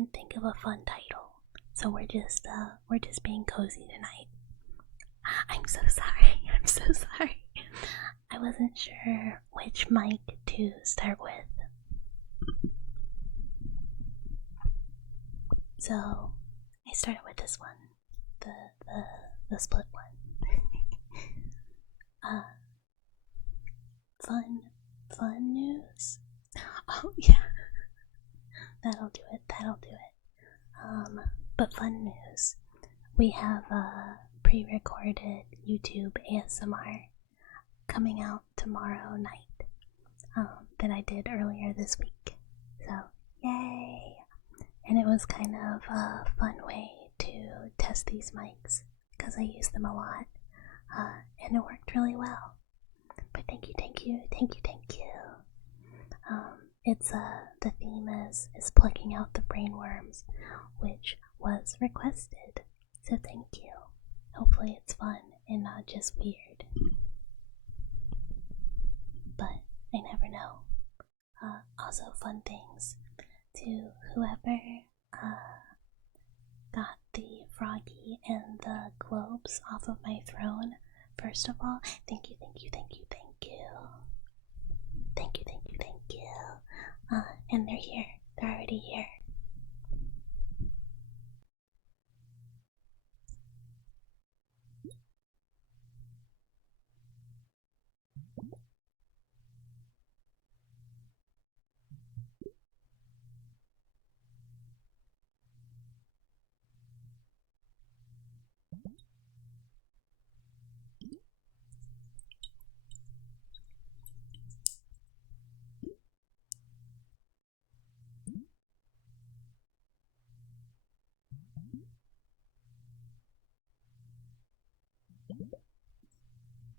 couldn't think of a fun title, so we're just being cozy tonight. I'm so sorry. I'm so sorry. I wasn't sure which mic to start with. So I started with this one. The split one. Fun news? Oh yeah. That'll do it. But fun news. We have a pre-recorded YouTube ASMR coming out tomorrow night that I did earlier this week. So, yay! And it was kind of a fun way to test these mics because I use them a lot, and it worked really well. But thank you. It's the theme is plucking out the brainworms, which was requested. So thank you. Hopefully it's fun and not just weird. But I never know. Also fun things to whoever got the froggy and the globes off of my throne. First of all, thank you. And they're here. They're already here.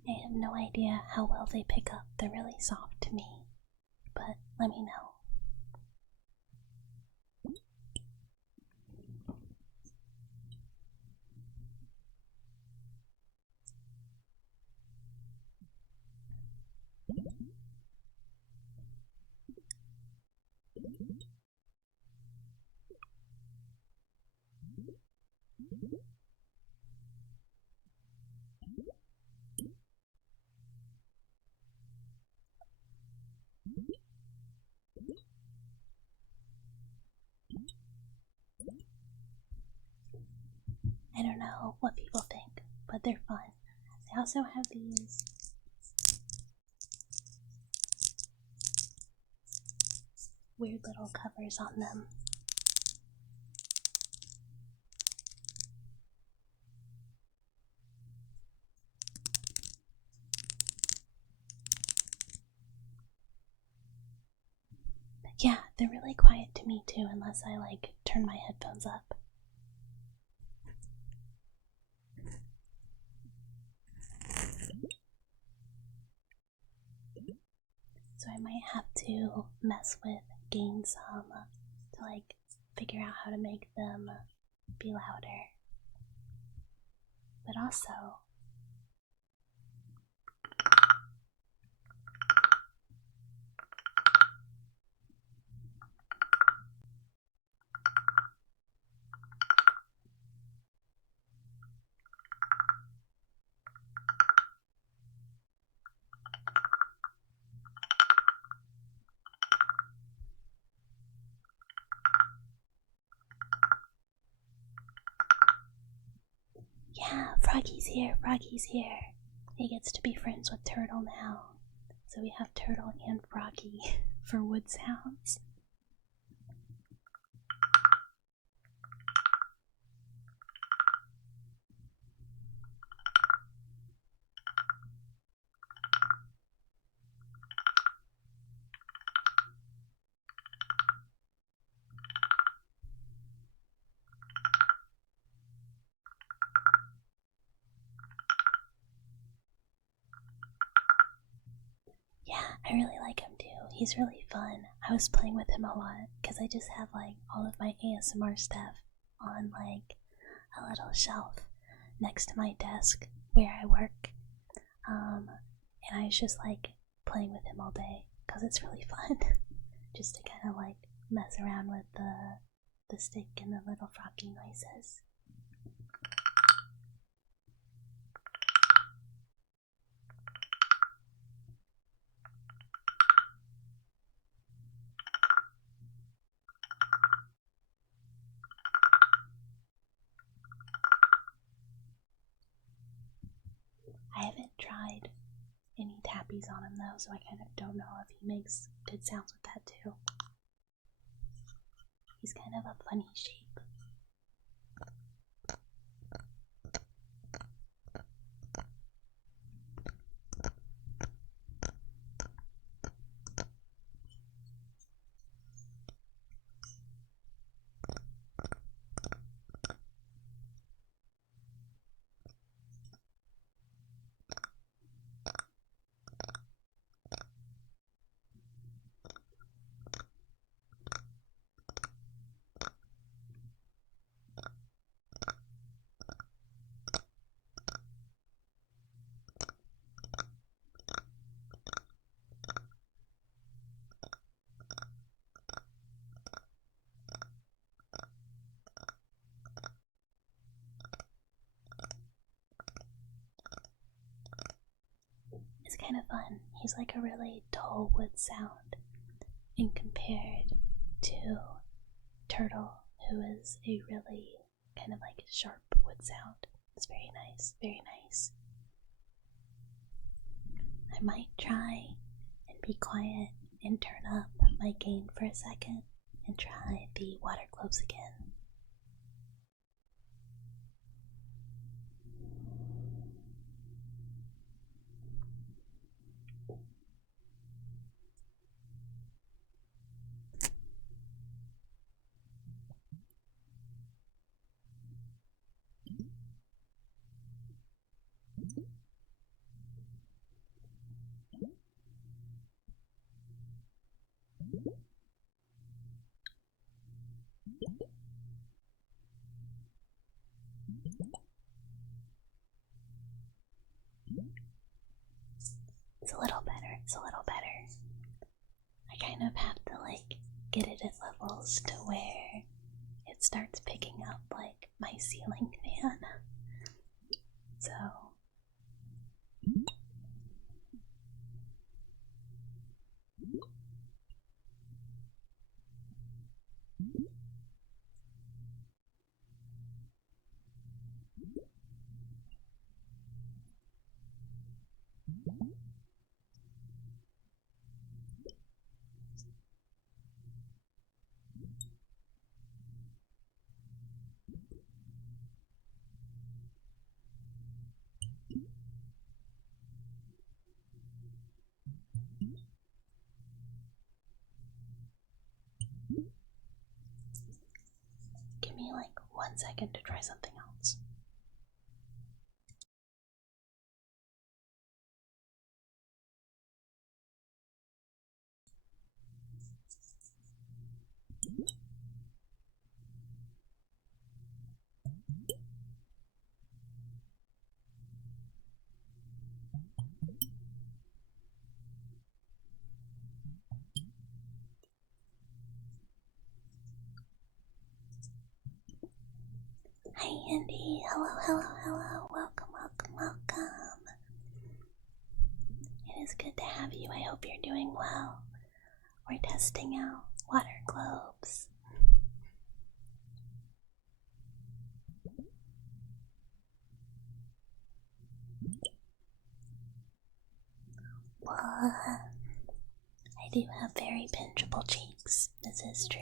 I have no idea how well they pick up. They're really soft to me, but let me know. I don't know what people think, but they're fun. I also have these weird little covers on them. But yeah, they're really quiet to me too, unless I turn my headphones up. So I might have to mess with gain some to figure out how to make them be louder. But also, yeah, Froggy's here. He gets to be friends with Turtle now. So we have Turtle and Froggy for wood sounds. Yeah, I really like him too. He's really fun. I was playing with him a lot because I just have all of my ASMR stuff on a little shelf next to my desk where I work. And I was just playing with him all day because it's really fun just to kind of mess around with the the stick and the little froggy noises. I haven't tried any tappies on him though, so I kind of don't know if he makes good sounds with that too. He's kind of a funny shape. It's kind of fun. He's like a really dull wood sound, and compared to Turtle, who is a really kind of like sharp wood sound. It's very nice, very nice. I might try and be quiet and turn up my gain for a second and try the water globes again. It's a little better, it's a little better. I kind of have to like get it at levels to where it starts picking up like my ceiling fan. So give me like 1 second to try something else. Hi Andy, hello, hello, hello, welcome, welcome, welcome. It is good to have you, I hope you're doing well. We're testing out water globes. Well, I do have very pinchable cheeks, this is true.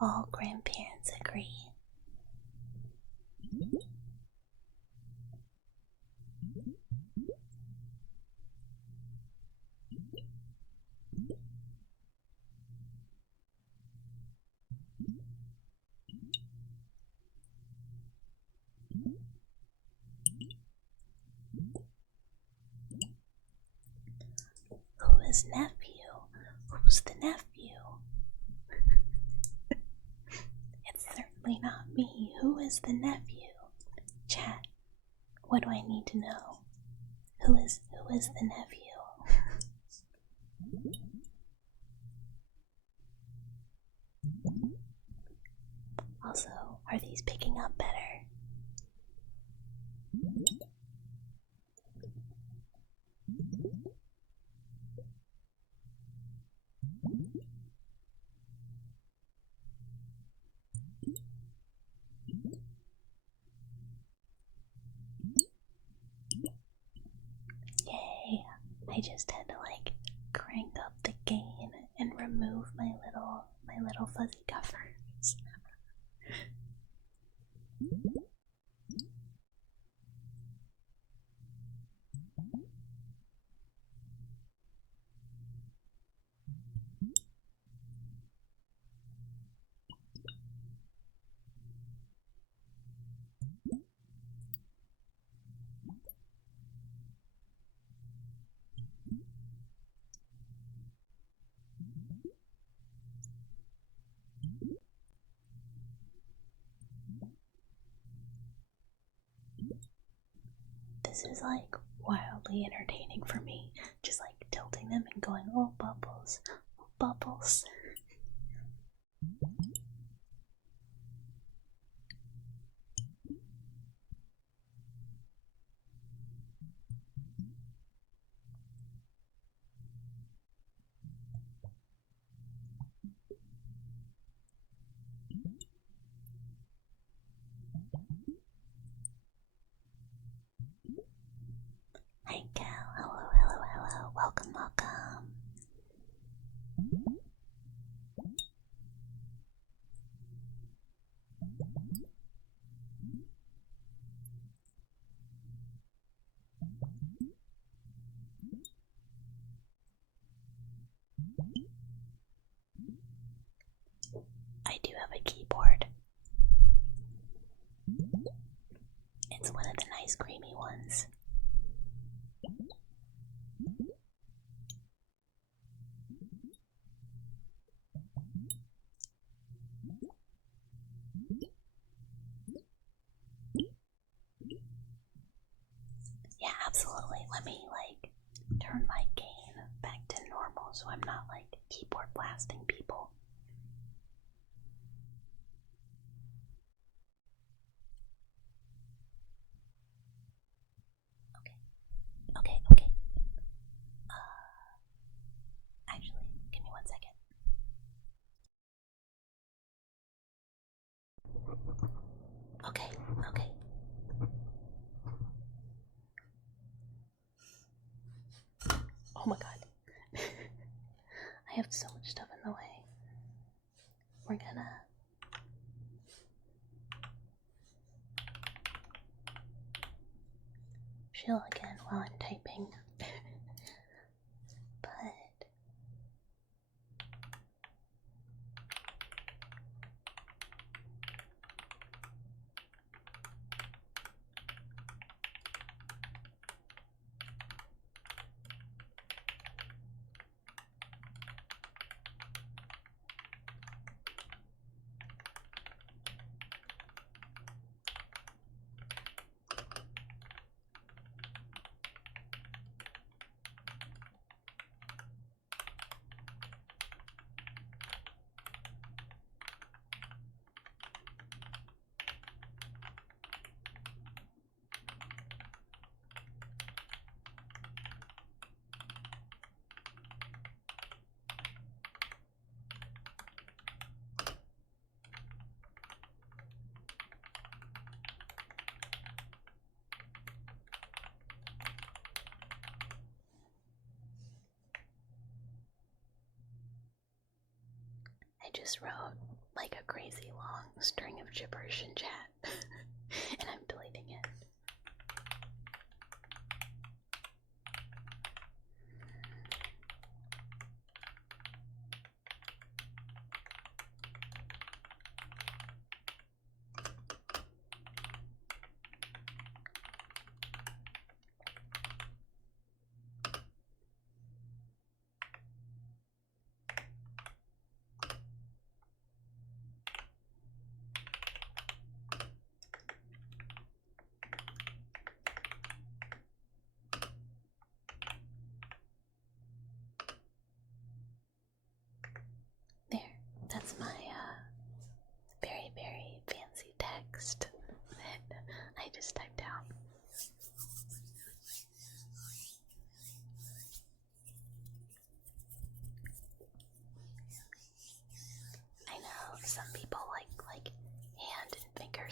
All grandparents agree. Who is nephew? Who's the nephew? It's certainly not me. Who is the nephew? Chat, what do I need to know? Who is the nephew? Are these picking up better? Yay! I just had to like crank up the gain and remove my little fuzzy covers. This is like wildly entertaining for me, just like tilting them and going, oh bubbles, oh bubbles. Hi Cal, hello, hello, hello, welcome, welcome. I do have a keyboard. It's one of the nice creamy ones. Yeah, absolutely. Let me like turn my gain back to normal so I'm not like keyboard blasting people. Okay. Actually, give me 1 second. Okay. Oh my god. I have so much stuff in the way. We're gonna chill again while I'm typing. But I just wrote like a crazy long string of gibberish in chat and I'm deleting it.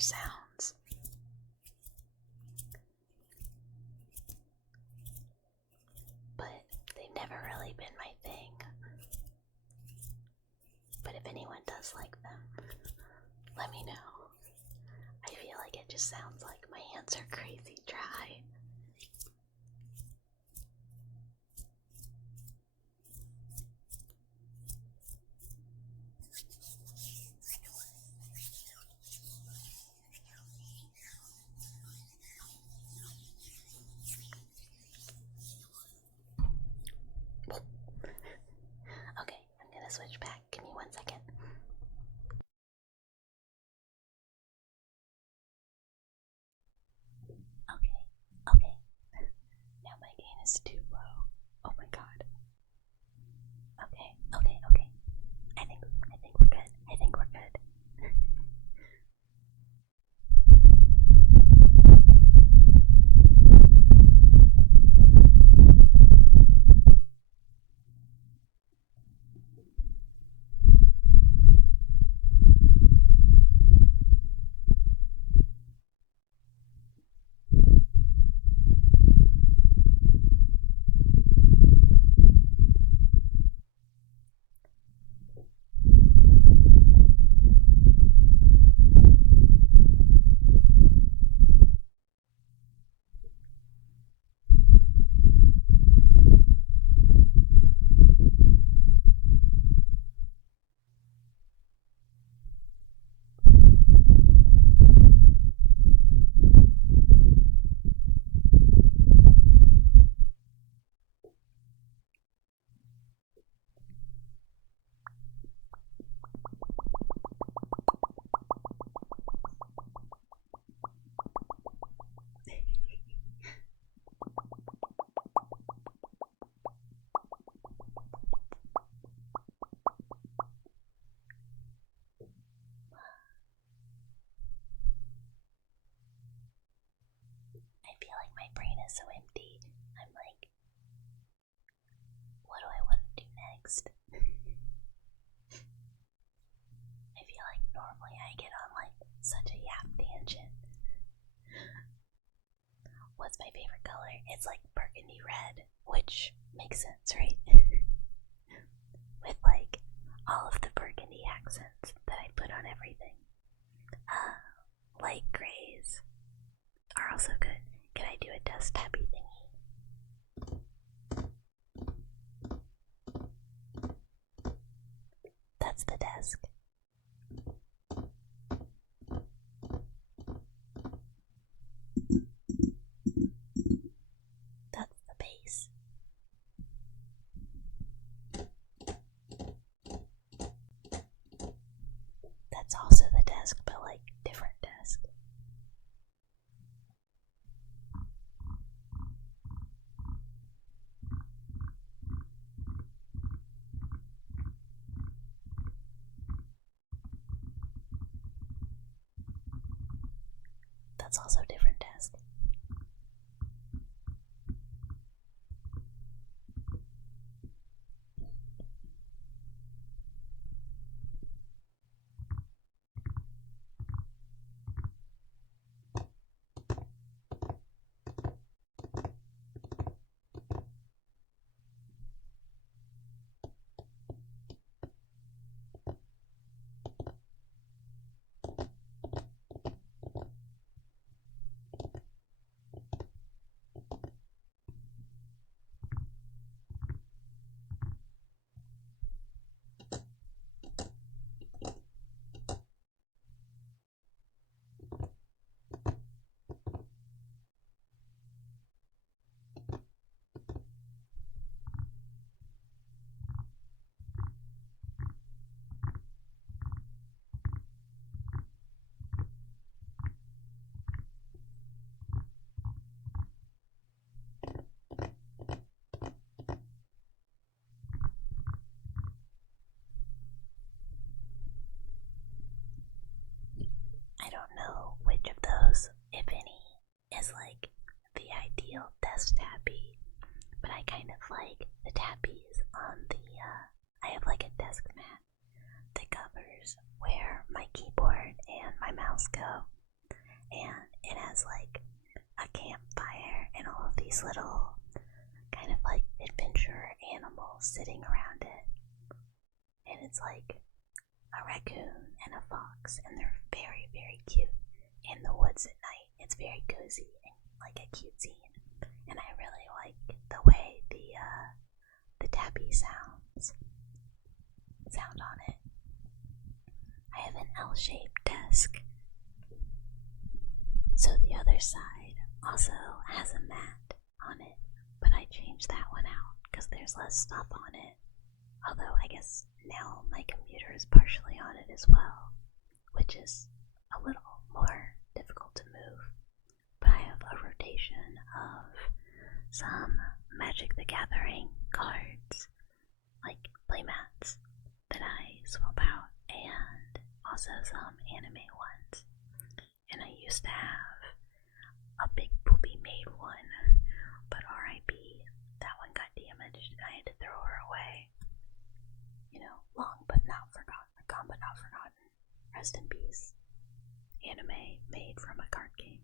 sounds. But they've never really been my thing. But if anyone does like them, let me know. I feel like it just sounds like my hands are crazy dry. Okay, I'm gonna switch back. Give me 1 second. Okay. Now my gain is too low. Oh my god. Okay. I think we're good. I think we're good. I feel like my brain is so empty. I'm like, what do I want to do next? I feel like normally I get on like such a yap tangent. What's my favorite color? It's like burgundy red, which makes sense, right? With like all of the burgundy accents that I put on everything. Light grays are also good. Can I do a dust tappy thingy? That's the desk. That's the base. That's also the desk, but like different desk. That's also a different desk. I don't know which of those, if any, is like the ideal desk tappy, but I kind of like the tappies on the, I have like a desk mat that covers where my keyboard and my mouse go, and it has like a campfire and all of these little kind of like adventure animals sitting around it. And it's like a raccoon and a fox, and they're very, very cute in the woods at night. It's very cozy and like a cute scene, and I really like the way the tappy sound on it. I have an L-shaped desk, so the other side also has a mat on it, but I changed that one out because there's less stuff on it. Although I guess now my computer is partially on it as well, which is a little more difficult to move. But I have a rotation of some Magic the Gathering cards, like playmats, that I swap out, and also some anime ones. And I used to have a big poopy maid one, but RIP, that one got damaged and I had to throw her away. You know, long but not forgotten, gone but not forgotten. Rest in peace. Anime made from a card game.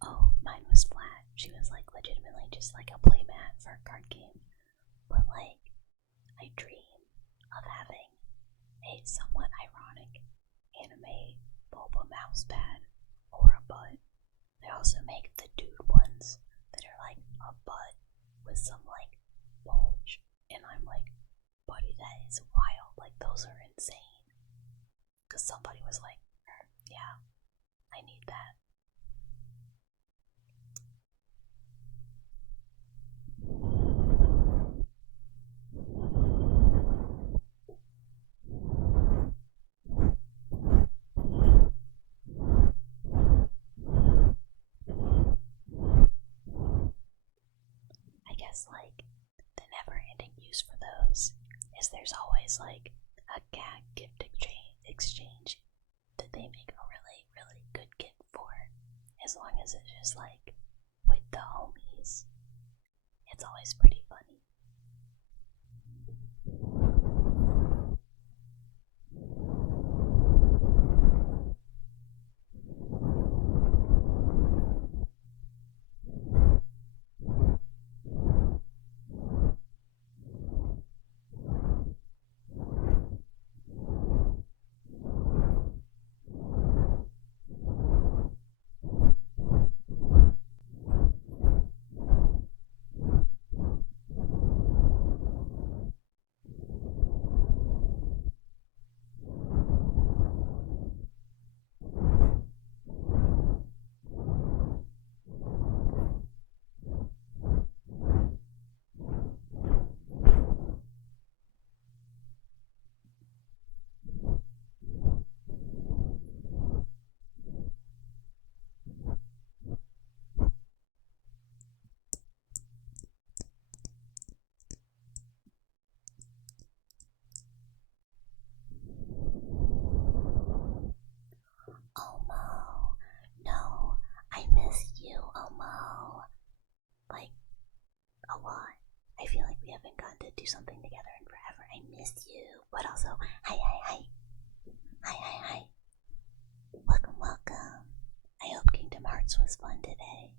Oh, mine was flat. She was like legitimately just like a playmat for a card game. But like, I dream of having a somewhat ironic anime boba mouse pad or a butt. They also make the dude ones that are like a butt with some like bulge, and I'm like, buddy, that is wild. Like, those are insane. Because somebody was like, yeah, I need that. I guess like the never ending use for those is there's always like a gag gift exchange that they make a really, really good gift for, as long as it's just like with the homies. It's always pretty funny. Omo, no, I miss you, Omo. Like, a lot. I feel like we haven't gotten to do something together in forever. I miss you. But also, hi, hi, hi. Hi, hi, hi. Welcome, welcome. I hope Kingdom Hearts was fun today.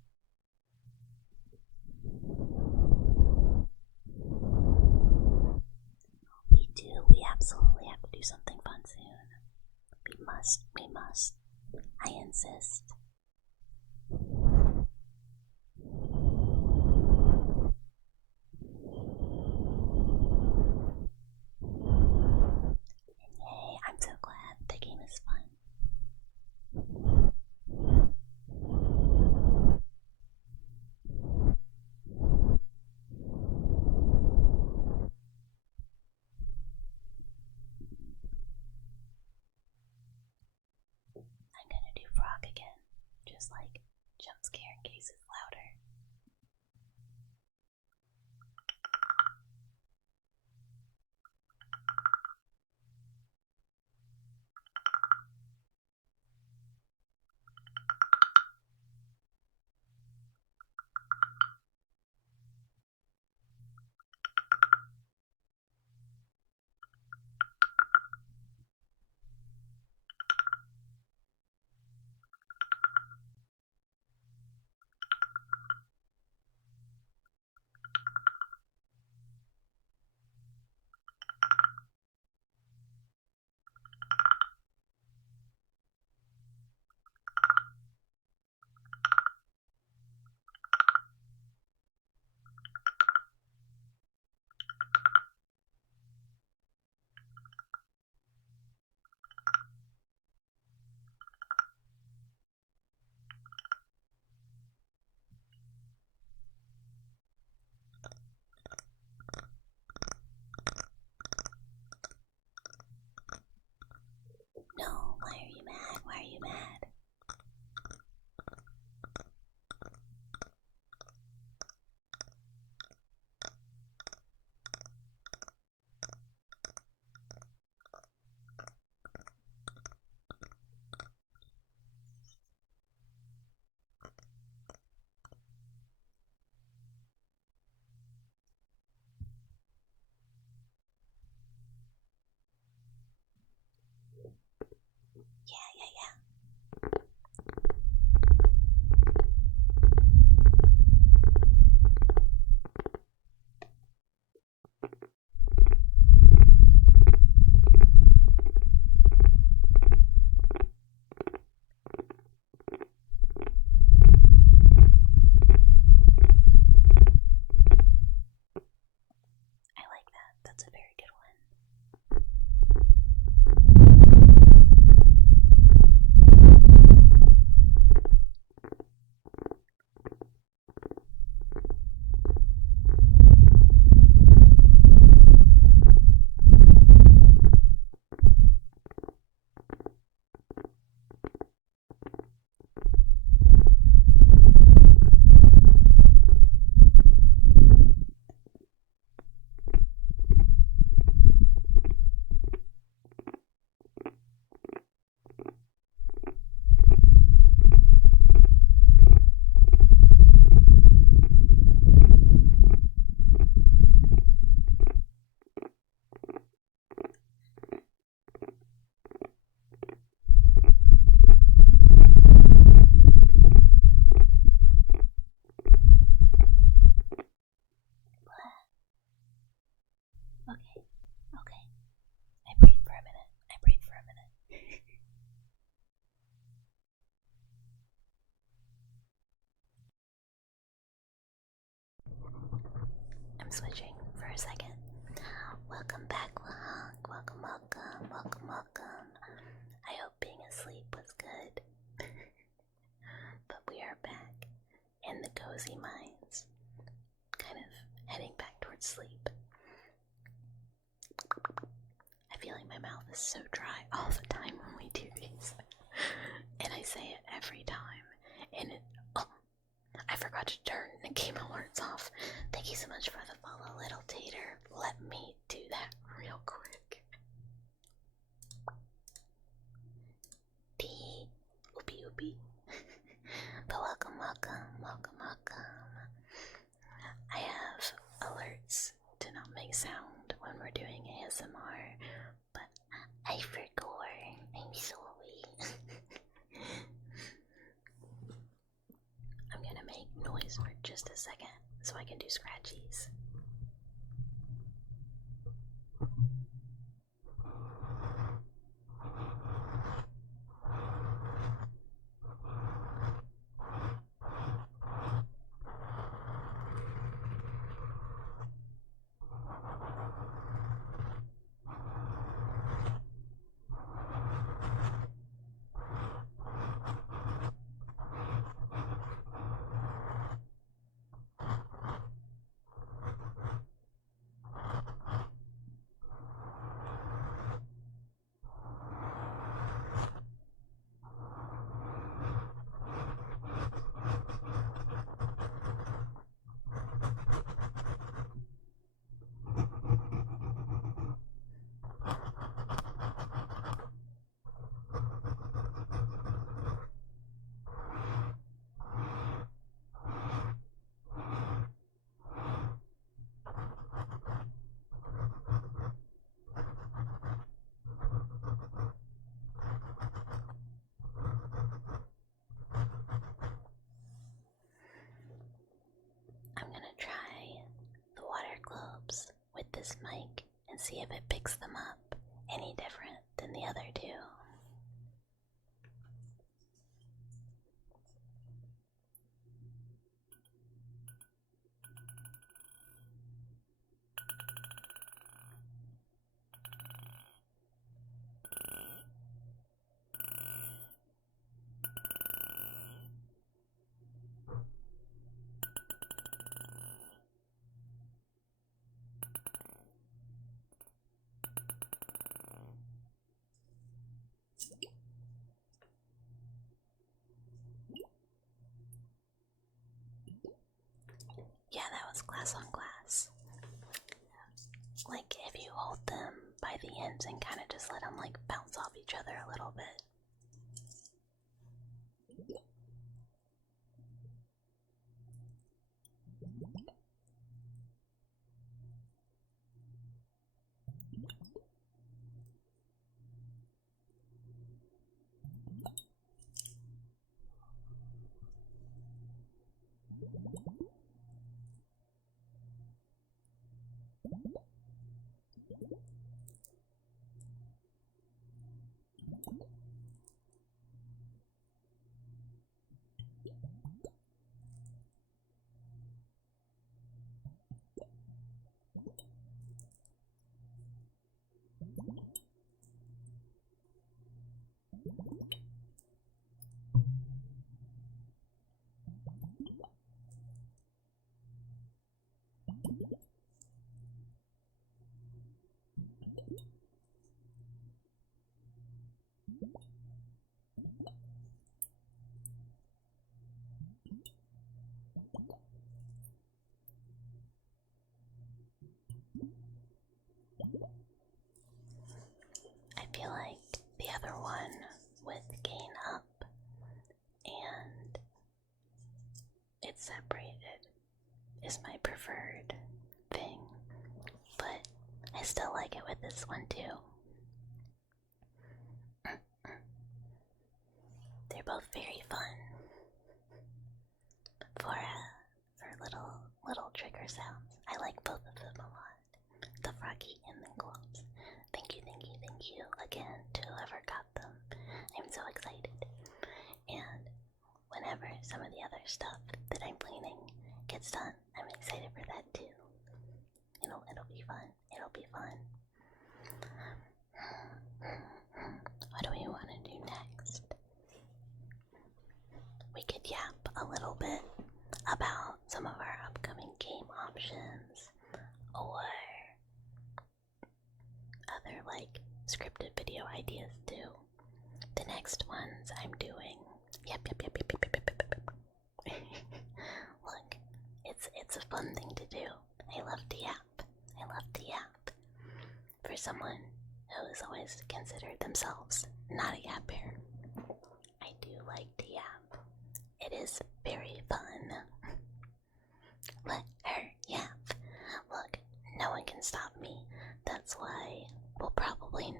We absolutely have to do something fun soon. We must. I insist. And yay, I'm so glad the game is fun. just like jump scare in case it's louder. No, why are you mad? Why are you mad? Yeah. I like that. That's a very good one. Okay. I breathed for a minute. I'm switching for a second. Welcome back, Wahonk. Welcome. I hope being asleep was good. But we are back in the cozy minds, kind of heading back towards sleep. I feel like my mouth is so dry all the time when we do these. And I say it every time. And I forgot to turn the game alerts off. Thank you so much for the follow, Little Tater. Let me do that real quick. Oopie. But welcome. I have alerts to not make sound when we're doing ASMR, but I forgot. I'm sorry. I'm gonna make noise for just a second so I can do scratchies. see if it picks them up any different than the other two. Yeah, that was glass on glass. Like, if you hold them by the ends and kind of just let them, like, bounce off each other a little bit. I feel like the other one with gain up and it's separated is my preferred thing, but I still like it with this one too. They're both very fun for little trigger sounds. I like both of them a lot. The froggy and the gloves. Thank you again to whoever got them. I'm so excited. And whenever some of the other stuff that I'm cleaning gets done, I'm excited for that too. It'll be fun. It'll be fun. What do we want to do next? We could yap a little bit about some of our upcoming game options or other like scripted video ideas too. The next ones I'm doing. Yep. Look, it's a fun thing to do. I love to yap. For someone who has always considered themselves not a yapper, I do like to yap. It is very fun. Let her yap. Look, no one can stop me. That's why we'll probably,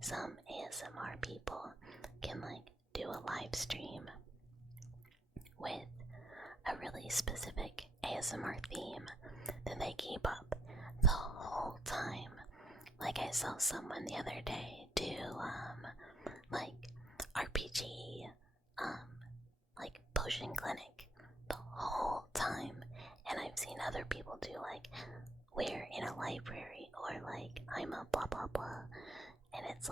some ASMR people can, do a live stream with a really specific ASMR theme that they keep up the whole time. Like, I saw someone the other day do, RPG, potion clinic the whole time. And I've seen other people do, we're in a library, or, I'm a blah blah blah. And it's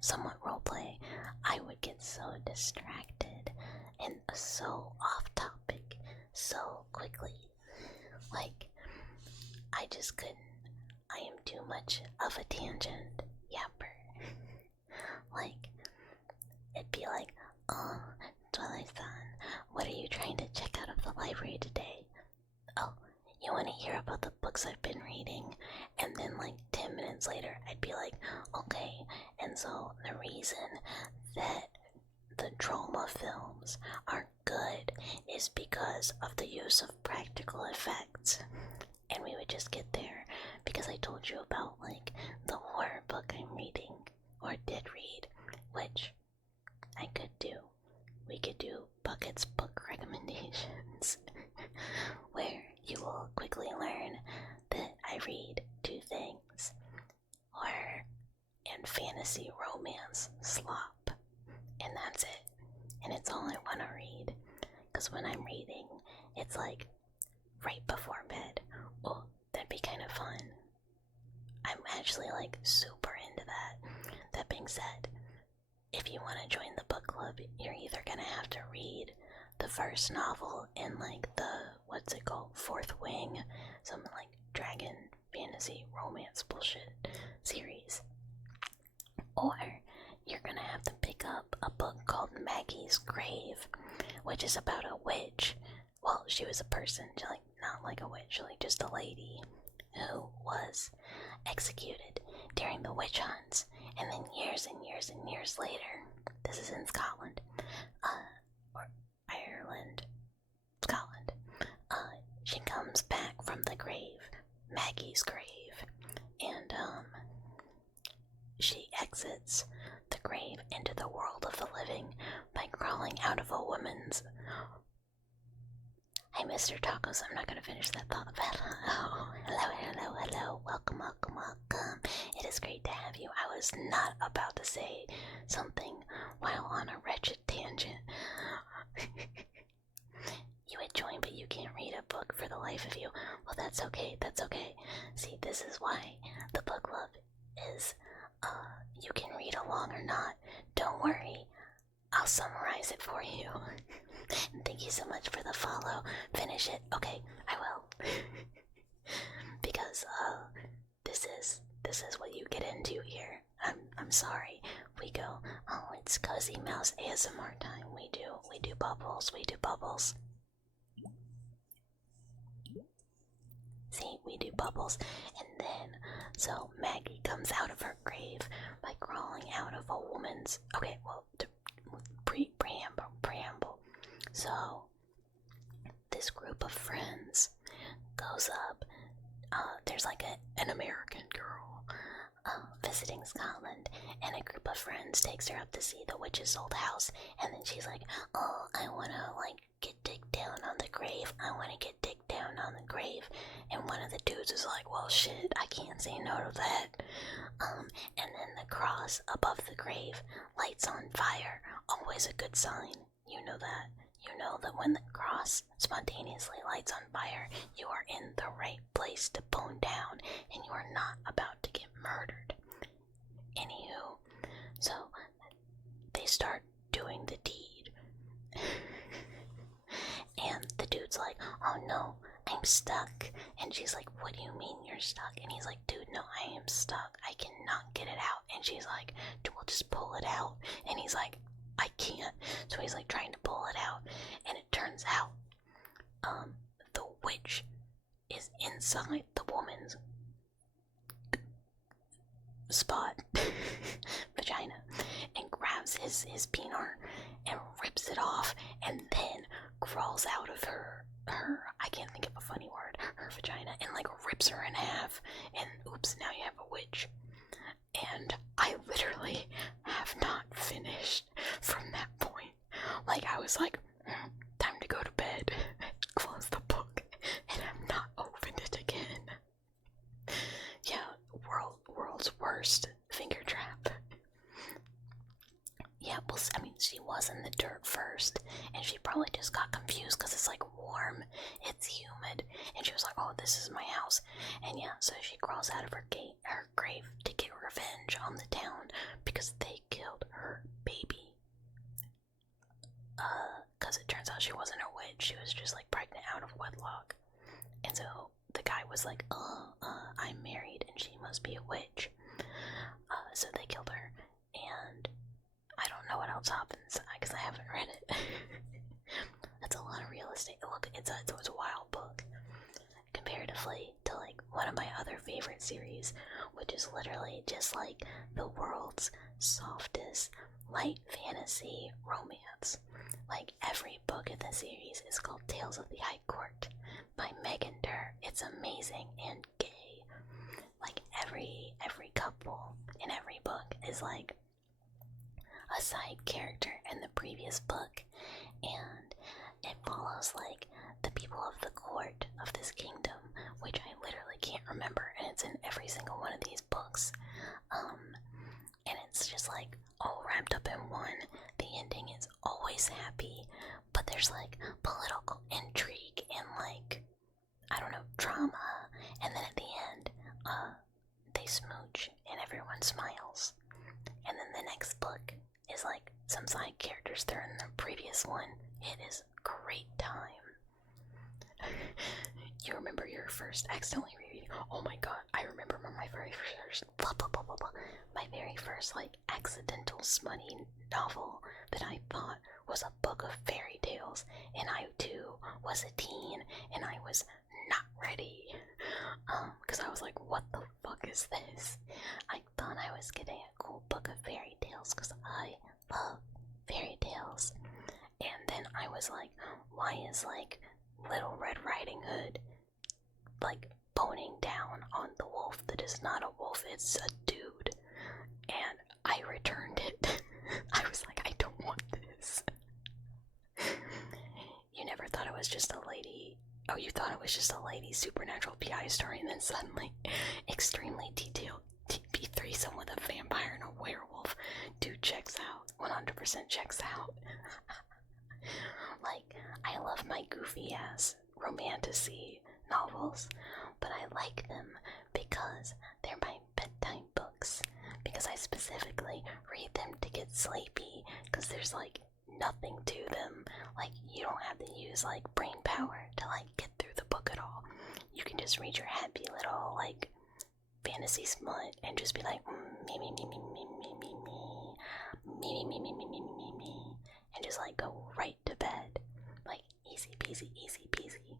somewhat roleplay. I would get so distracted and so off topic so quickly. I just couldn't. I am too much of a tangent yapper. It'd be like, oh, Twilight-san, what are you trying to check out of the library today? Oh, you want to hear about the books I've been reading? And then 10 minutes later, I'd be like, okay, and so the reason that the trauma films are good is because of the use of practical effects. And we would just get there because I told you about the horror book I'm reading, or did read, which I could do. We could do Bucket's book recommendations where you will quickly learn that I read 2 fantasy romance slop. And that's it. And it's all I want to read. Because when I'm reading, it's like right before bed. Oh, that'd be kind of fun. I'm actually like super into that. That being said, if you want to join the book club, you're either gonna have to read the first novel in like the, what's it called, Fourth Wing, something like dragon fantasy romance bullshit series, or you're gonna have to pick up a book called Maggie's Grave, which is about a witch. Well, she was a person, like not like a witch, like just a lady who was executed during the witch hunts, and then years and years and years later, this is in Scotland, or Ireland, Scotland, she comes back from the grave, Maggie's grave, and she exits the grave into the world of the living by crawling out of a woman's. Hey, Mr. Tacos, I'm not gonna finish that thought. Hello. Welcome. It is great to have you. I was not about to say something while on a wretched tangent. You had joined, but you can't read a book for the life of you. Well, that's okay. See, this is why the book club is, you can read along or not. Don't worry. I'll summarize it for you. And thank you so much for the follow. Finish it. Okay, I will. Because this is what you get into here. I'm sorry. We go, oh, it's Cozy Mouse ASMR time. We do bubbles. See, we do bubbles. And then, so Maggie comes out of her grave by crawling out of a woman's, okay, well, preamble. So, this group of friends goes up. There's like an American girl visiting Scotland, and a group of friends takes her up to see the witch's old house, and then she's like, oh, I wanna like dig down on the grave, and one of the dudes is like, well shit, I can't say no to that. And then the cross above the grave lights on fire, always a good sign. You know that. You know that when the cross spontaneously lights on fire, you are in the right place to bone down, and you are not about to get murdered. Anywho, so they start doing the deed. And the dude's like, oh no, I'm stuck. And she's like, what do you mean you're stuck? And he's like, dude, no, I am stuck. I cannot get it out. And she's like, dude, we'll just pull it out. And he's like, I can't. So he's like trying to pull it out. And it turns out, the witch is inside the woman's spot, vagina, and grabs his penis and rips it off, and then crawls out of her, I can't think of a funny word, her vagina, and like rips her in half, and oops, now you have a witch. And I literally have not finished from that point. Like, I was like, time to go to bed, close the book, and I've not opened it again. Yeah, world's worst finger trap. Yeah, well, I mean, she was in the dirt first, and she probably just got confused because it's like warm, it's humid, and she was like, oh, this is my house. And yeah, so she crawls out of her grave to get revenge on the town because they killed her baby. Because it turns out she wasn't a witch, she was just like pregnant out of wedlock. And so the guy was like, I'm married and she must be a witch. So they killed her, and I don't know what else happens because I haven't read it. That's a lot of real estate. Look, it's a wild book comparatively to like one of my other favorite series, which is literally just like the world's softest light fantasy romance. Like, every book in the series is called Tales of the High Court by Megan Durr. It's amazing and gay. Like, every couple in every book is like a side character in the previous book, and it follows like the people of the court of this kingdom, which I literally can't remember, and it's in every single one of these books. And everyone smiles. And then the next book is like some side characters that are in the previous one. It is a great time. You remember your first accidentally rereading? Oh my god, I remember my very first my very first like accidental smutty novel that I thought was a book of fairy tales, and I too was a teen, and I was not ready. Because I was like, what the fuck is this? I thought I was getting a cool book of fairy tales because I love fairy tales. And then I was like, why is like Little Red Riding Hood like boning down on the wolf that is not a wolf, it's a dude? And I returned it. I was like, I don't want this. You never thought it was just a lady. Oh, you thought it was just a lady supernatural PI story, and then suddenly extremely detailed TP threesome with a vampire and a werewolf. Dude, checks out. 100% checks out. Like, I love my goofy ass romantasy novels, but I like them because they're my bedtime books. Because I specifically read them to get sleepy, because there's like nothing to them. Like, you don't have to use like brain power to like get through the book at all. You can just read your happy little like fantasy smut and just be like me me me me me me me me me me me me me me me, and just like go right to bed, like easy peasy, easy peasy.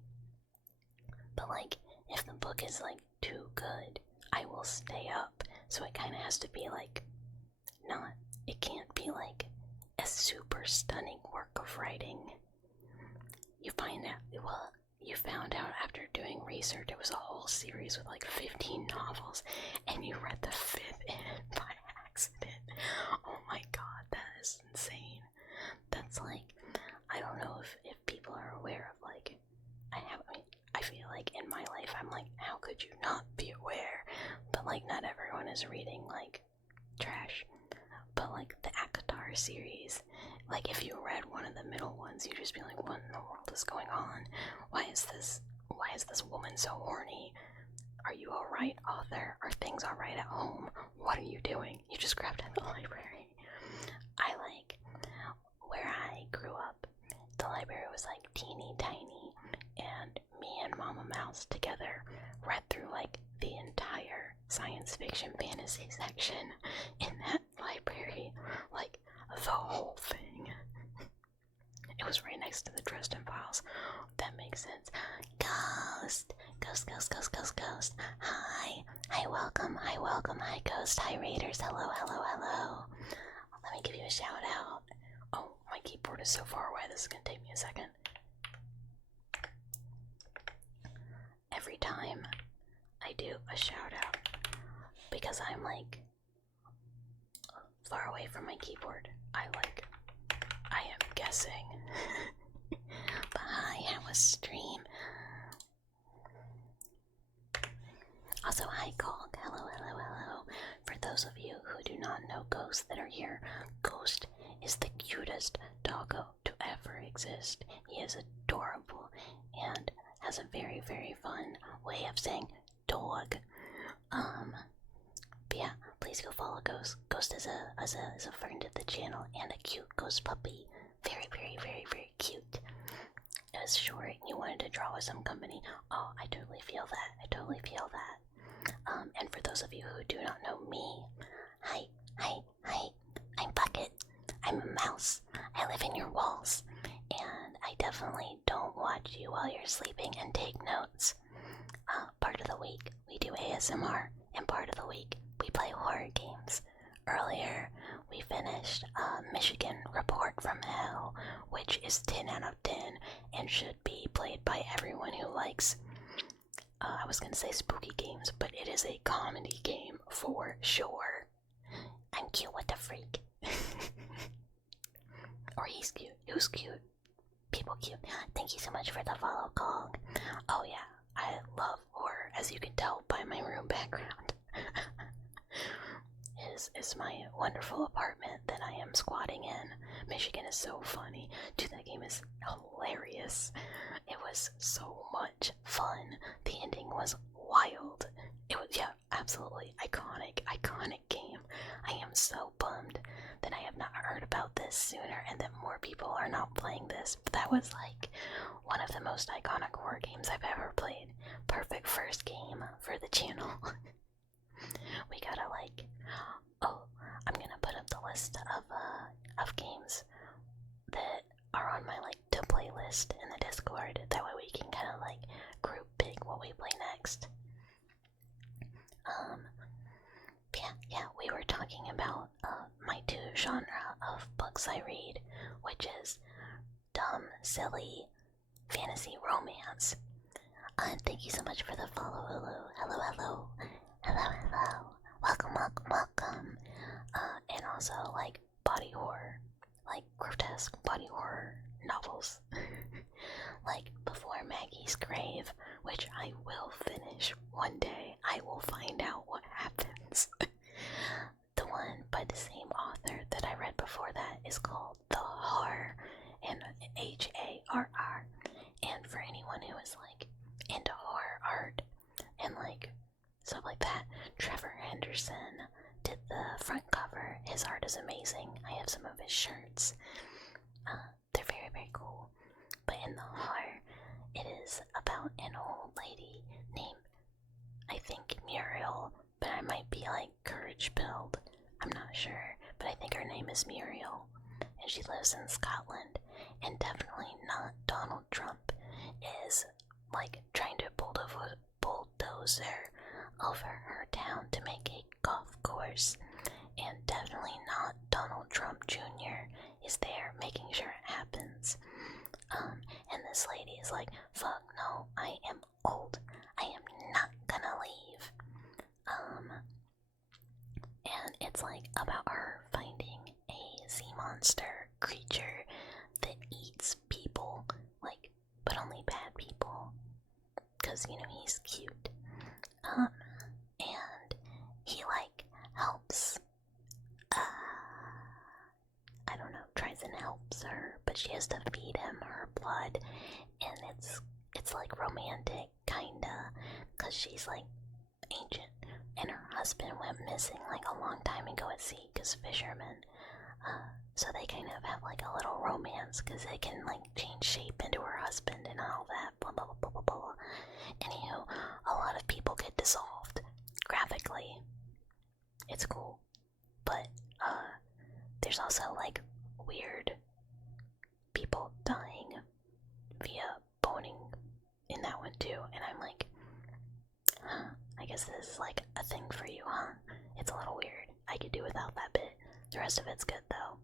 But like, if the book is like too good, I will stay up. So it kind of has to be like not. It can't be like a super stunning work of writing. You find out, well, you found out after doing research it was a whole series with like 15 novels, and you read the 5th in by accident. Oh my god, that is insane. That's like, I don't know if people are aware of like, I feel like in my life I'm like, how could you not be aware? But like, not everyone is reading like trash. But like the ACOTAR series, like if you read one of the middle ones, you'd just be like, what in the world is going on? Why is this woman so horny? Are you alright, author? Are things alright at home? What are you doing? You just grabbed at the library. I like, where I grew up, the library was like teeny tiny, and me and Mama Mouse together read through like the entire science fiction fantasy section in that library, like the whole thing. It was right next to the Dresden Files. That makes sense. Ghost. Hi, welcome. Hi, Ghost. Hi, Raiders. Hello. Let me give you a shout out. Oh, my keyboard is so far away, this is gonna take me a second. Every time I do a shout out, because I'm like far away from my keyboard, I am guessing. But hi, how was stream? Also, hi, Gog. Hello. For those of you who do not know Ghost that are here, Ghost is the cutest doggo to ever exist. He is adorable and has a very, very fun way of saying dog. But yeah, please go follow Ghost. Ghost is a friend of the channel and a cute ghost puppy. Very, very, very, very cute. It was short. You wanted to draw with some company. Oh, I totally feel that. And for those of you who do not know me, hi, I'm Bucket. I'm a mouse. I live in your walls, and I definitely don't watch you while you're sleeping and take notes. Part of the week we do ASMR, and part of the week we play horror games. Earlier we finished Michigan Report from Hell, which is 10 out of 10 and should be played by everyone who likes, I was gonna say spooky games, but it is a comedy game for sure. I'm cute, what the freak? Or he's cute. Who's cute? People cute. Thank you so much for the follow, Kong. Oh yeah, I love horror, as you can tell by my room background. is my wonderful apartment that I am squatting in. Michigan is so funny. Dude, that game is hilarious. It was so much fun. The ending was wild. It was, yeah, absolutely iconic game. so bummed that I have not heard about this sooner and that more people are not playing this. But that was like one of the most iconic horror games I've ever played. Perfect first game for the channel. We gotta like, oh, I'm gonna put up the list of games that are on my like to play list in the Discord. That way we can kind of like group pick what we play next. Yeah, we were talking about my two genre of books I read, which is dumb, silly, fantasy romance. Thank you so much for the follow. Hello. Welcome. And also like body horror, like grotesque body horror novels. Like Before Maggie's Grave, which I will finish one day. I will find out what happens. The one by the same author that I read before that is called The Horror, and Harr. And for anyone who is like into horror art and like stuff like that, Trevor Henderson did the front cover. His art is amazing. I have some of his shirts. They're very, very cool. But in The Horror, it is about an old lady named, I think, Muriel, but I might be like courage pilled. I'm not sure, but I think her name is Muriel, and she lives in Scotland, and definitely not Donald Trump is like trying to bulldozer over her town to make a golf course, and definitely not Donald Trump Jr. is there making sure it happens. And this lady is like, fuck no, I am old. I am not gonna leave. And it's like about her finding a sea monster creature that eats people, like, but only bad people. Cause, you know, he's cute. And he like helps, I don't know, tries and helps her, but she has to feed him her blood, and it's like romantic, kinda, cause she's like ancient, and her husband went missing like a long time ago at sea, cause fishermen, so they kind of have like a little romance, cause they can like change shape into her husband and all that, blah blah blah blah blah. Anywho, a lot of people get dissolved graphically. It's cool, but there's also like weird people dying via boning in that one too, and I'm like, huh, I guess this is like a thing for you, huh? It's a little weird. I could do without that bit. The rest of it's good though.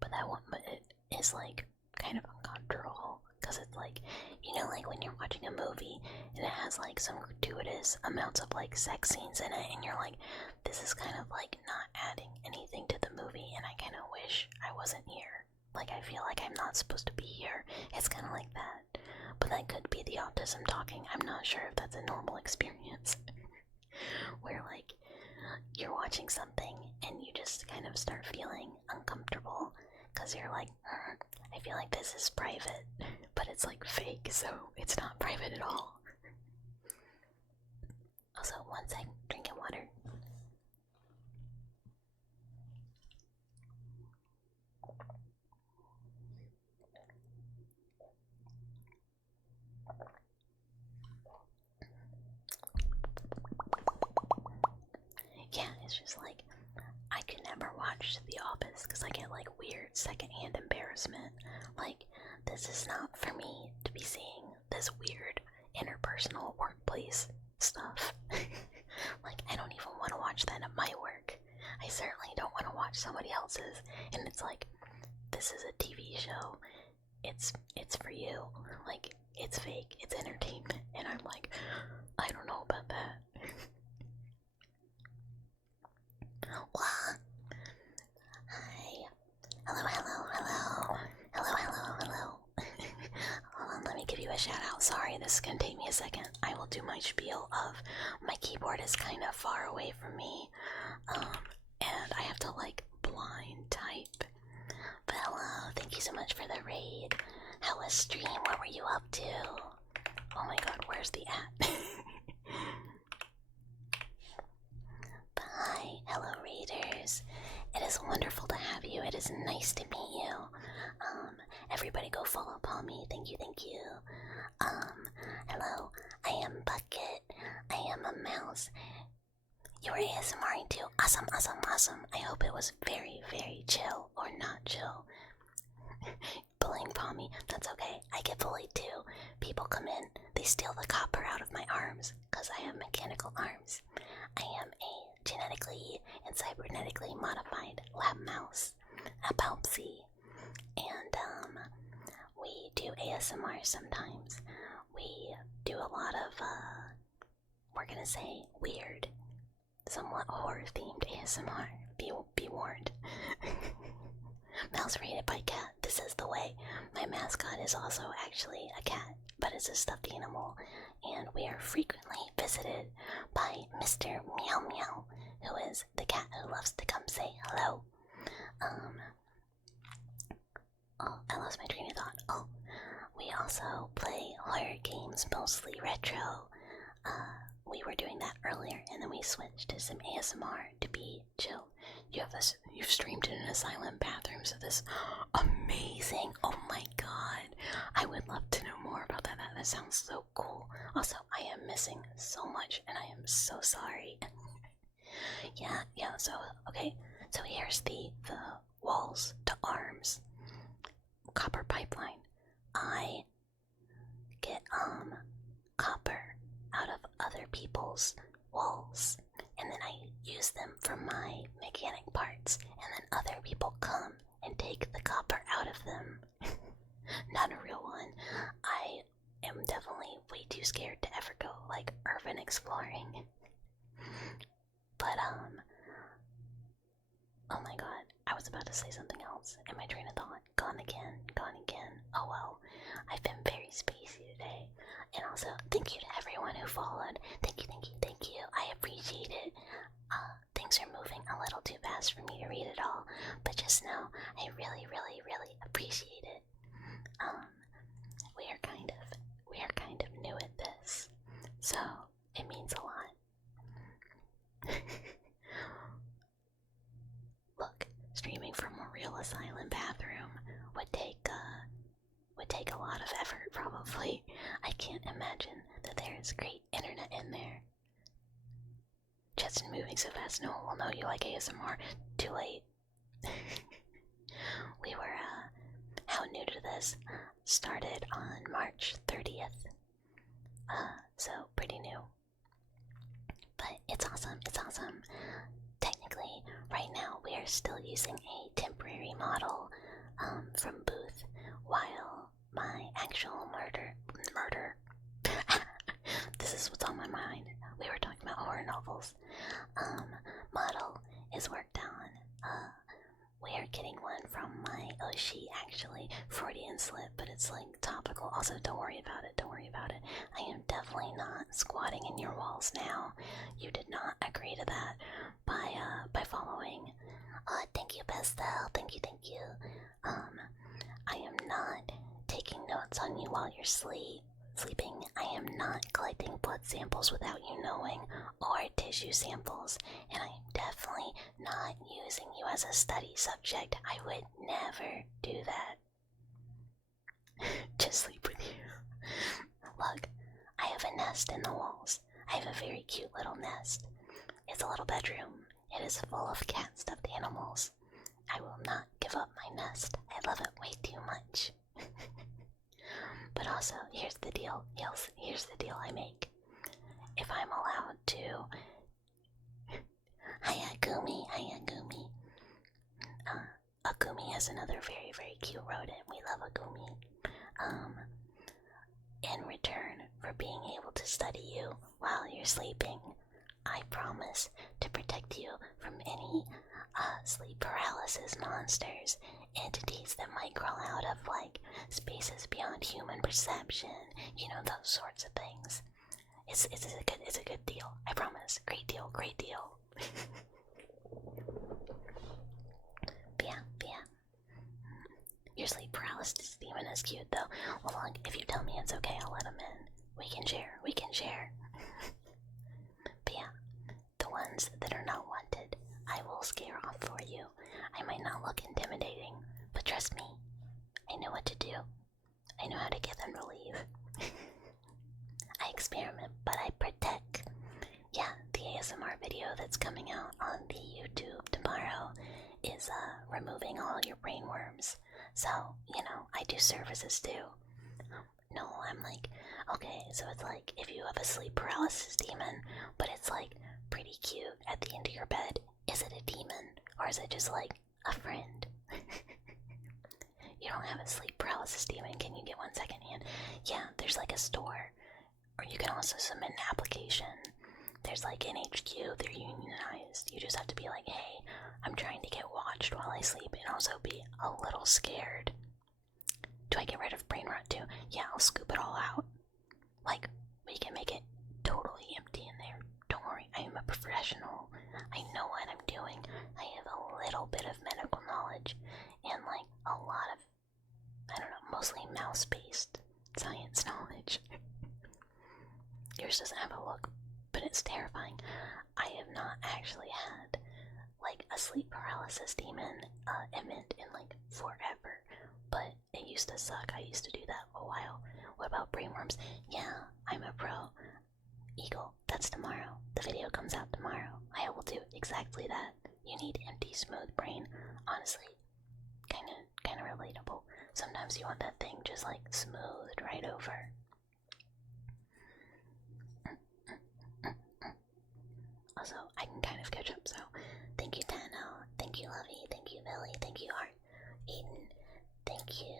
But that one bit is like kind of uncomfortable, because it's like, you know, like when you're watching a movie and it has like some gratuitous amounts of like sex scenes in it, and you're like, this is kind of like not adding anything to the movie, and I kind of wish I wasn't here. Like, I feel like I'm not supposed to be here. It's kind of like that. But that could be the autism talking. I'm not sure if that's a normal experience. Where like, you're watching something and you just kind of start feeling uncomfortable, because you're like, I feel like this is private, but it's like fake, so it's not private at all. Also, one sec, drinking water. Yeah, it's just like, I could never watch The Office because I get like weird secondhand embarrassment. Like, this is not for me to be seeing this weird interpersonal workplace stuff. Like, I don't even want to watch that at my work. I certainly don't want to watch somebody else's. And it's like, this is a TV show. It's for you. Like, it's fake. It's entertainment. And I'm like, I don't know about that. What? Hi. Hello. Hold on, let me give you a shout out. Sorry, this is gonna take me a second. I will do my spiel of my keyboard is kind of far away from me, and I have to like blind type. But hello, thank you so much for the raid. How was stream? What were you up to? Oh my god, where's the at? Bye, hello raiders. ASMRs. It is wonderful to have you. It is nice to meet you. Everybody go follow Palmy. Thank you, thank you. Hello. I am Bucket. I am a mouse. You were ASMRing too. Awesome, awesome, awesome. I hope it was very, very chill or not chill. Bullying Palmy, that's okay. I get bullied too. People come in, they steal the copper out of my arms because I have mechanical arms. I am a genetically and cybernetically modified lab mouse, a Palpsy, and we do ASMR sometimes. We do a lot of, we're gonna say weird, somewhat horror-themed ASMR. Be warned. Mouse rated by cat. This is the way. My mascot is also actually a cat, but it's a stuffed animal, and we are frequently visited by Mr. Meow Meow, who is the cat who loves to come say hello. Oh, I lost my train of thought. Oh, we also play horror games, mostly retro. We were doing that earlier, and then we switched to some ASMR to be chill. You've streamed in an asylum bathroom, so this amazing. Oh my god, I would love to know more about that. That sounds so cool. Also, I am missing so much, and I am so sorry. yeah. So okay, so here's the walls to arms copper pipeline. I get copper out of other people's walls, and then I use them for my mechanic parts, and then other people come and take the copper out of them. Not a real one. I am definitely way too scared to ever go like urban exploring. But oh my god, I was about to say something else, and my train of thought gone again. Oh well, I've been very spacey today. And also, thank you to everyone who followed. Thank you. I appreciate it. Things are moving a little too fast for me to read it all, but just know I really appreciate it. We are kind of new at this, so it means a lot. Look, streaming from a real asylum bathroom would take a lot of effort, probably. I can't imagine that there is great internet in there. Justin moving so fast, no one will know you like ASMR. Too late. We were, how new to this? Started on March 30th. So pretty new. But it's awesome. Technically, right now we are still using a temporary model from Booth, while my actual murder this is what's on my mind. We were talking about horror novels. Model is worked on. We are getting one from my Oshi, actually. Freudian slip, but it's like topical. Also, don't worry about it. I am definitely not squatting in your walls now. You did not agree to that by following. Thank you, Pastel. Thank you. I am not taking notes on you while you're sleeping. I am not collecting blood samples without you knowing, or tissue samples, and I am definitely not using you as a study subject. I would never do that. Just sleep with you. Look, I have a nest in the walls. I have a very cute little nest. It's a little bedroom. It is full of cat stuffed animals. I will not give up my nest. I love it way too much. But also, here's the deal. Here's the deal I make. If I'm allowed to... Hiya, Gumi. Agumi is another very, very cute rodent. We love Agumi. In return for being able to study you while you're sleeping, I promise to protect you from any sleep paralysis monsters, entities that might crawl out of like spaces beyond human perception, you know, those sorts of things. It's a good deal, I promise. Great deal. But yeah. Your sleep paralysis demon is cute though. Well, look, if you tell me it's okay, I'll let him in. We can share. But yeah, the ones that are not wanted, I will scare off for you. I might not look intimidating, but trust me, I know what to do. I know how to get them to leave. I experiment, but I protect. Yeah, the ASMR video that's coming out on the YouTube tomorrow is removing all your brain worms. So, I do services too. No, I'm like, okay, so it's like if you have a sleep paralysis demon, but it's like pretty cute at the end of your bed. Is it a demon or is it just like a friend? You don't have a sleep paralysis demon. Can you get 1 second, Ann? Yeah, there's like a store. Or you can also submit an application. There's like an HQ, they're unionized. You just have to be like, hey, I'm trying to get watched while I sleep and also be a little scared. Do I get rid of brain rot too? Yeah, I'll scoop it all out. Like, we can make it totally empty in there. Don't worry, I am a professional. I know what I'm doing. I have a little bit of medical knowledge and like a lot of, I don't know, mostly mouse-based science knowledge. Yours doesn't have a look, but it's terrifying. I have not actually had like a sleep paralysis demon event in like forever, but it used to suck. I used to do that a while. What about brainworms? Yeah, I'm a pro. Eagle, that's tomorrow. The video comes out tomorrow. I will do exactly that. You need empty, smooth brain. Honestly, kind of relatable. Sometimes you want that thing just like smoothed right over. Also, I can kind of catch up, so thank you, Tano. Thank you, Lovey. Thank you, Billy. Thank you, Art. Aiden. Thank you,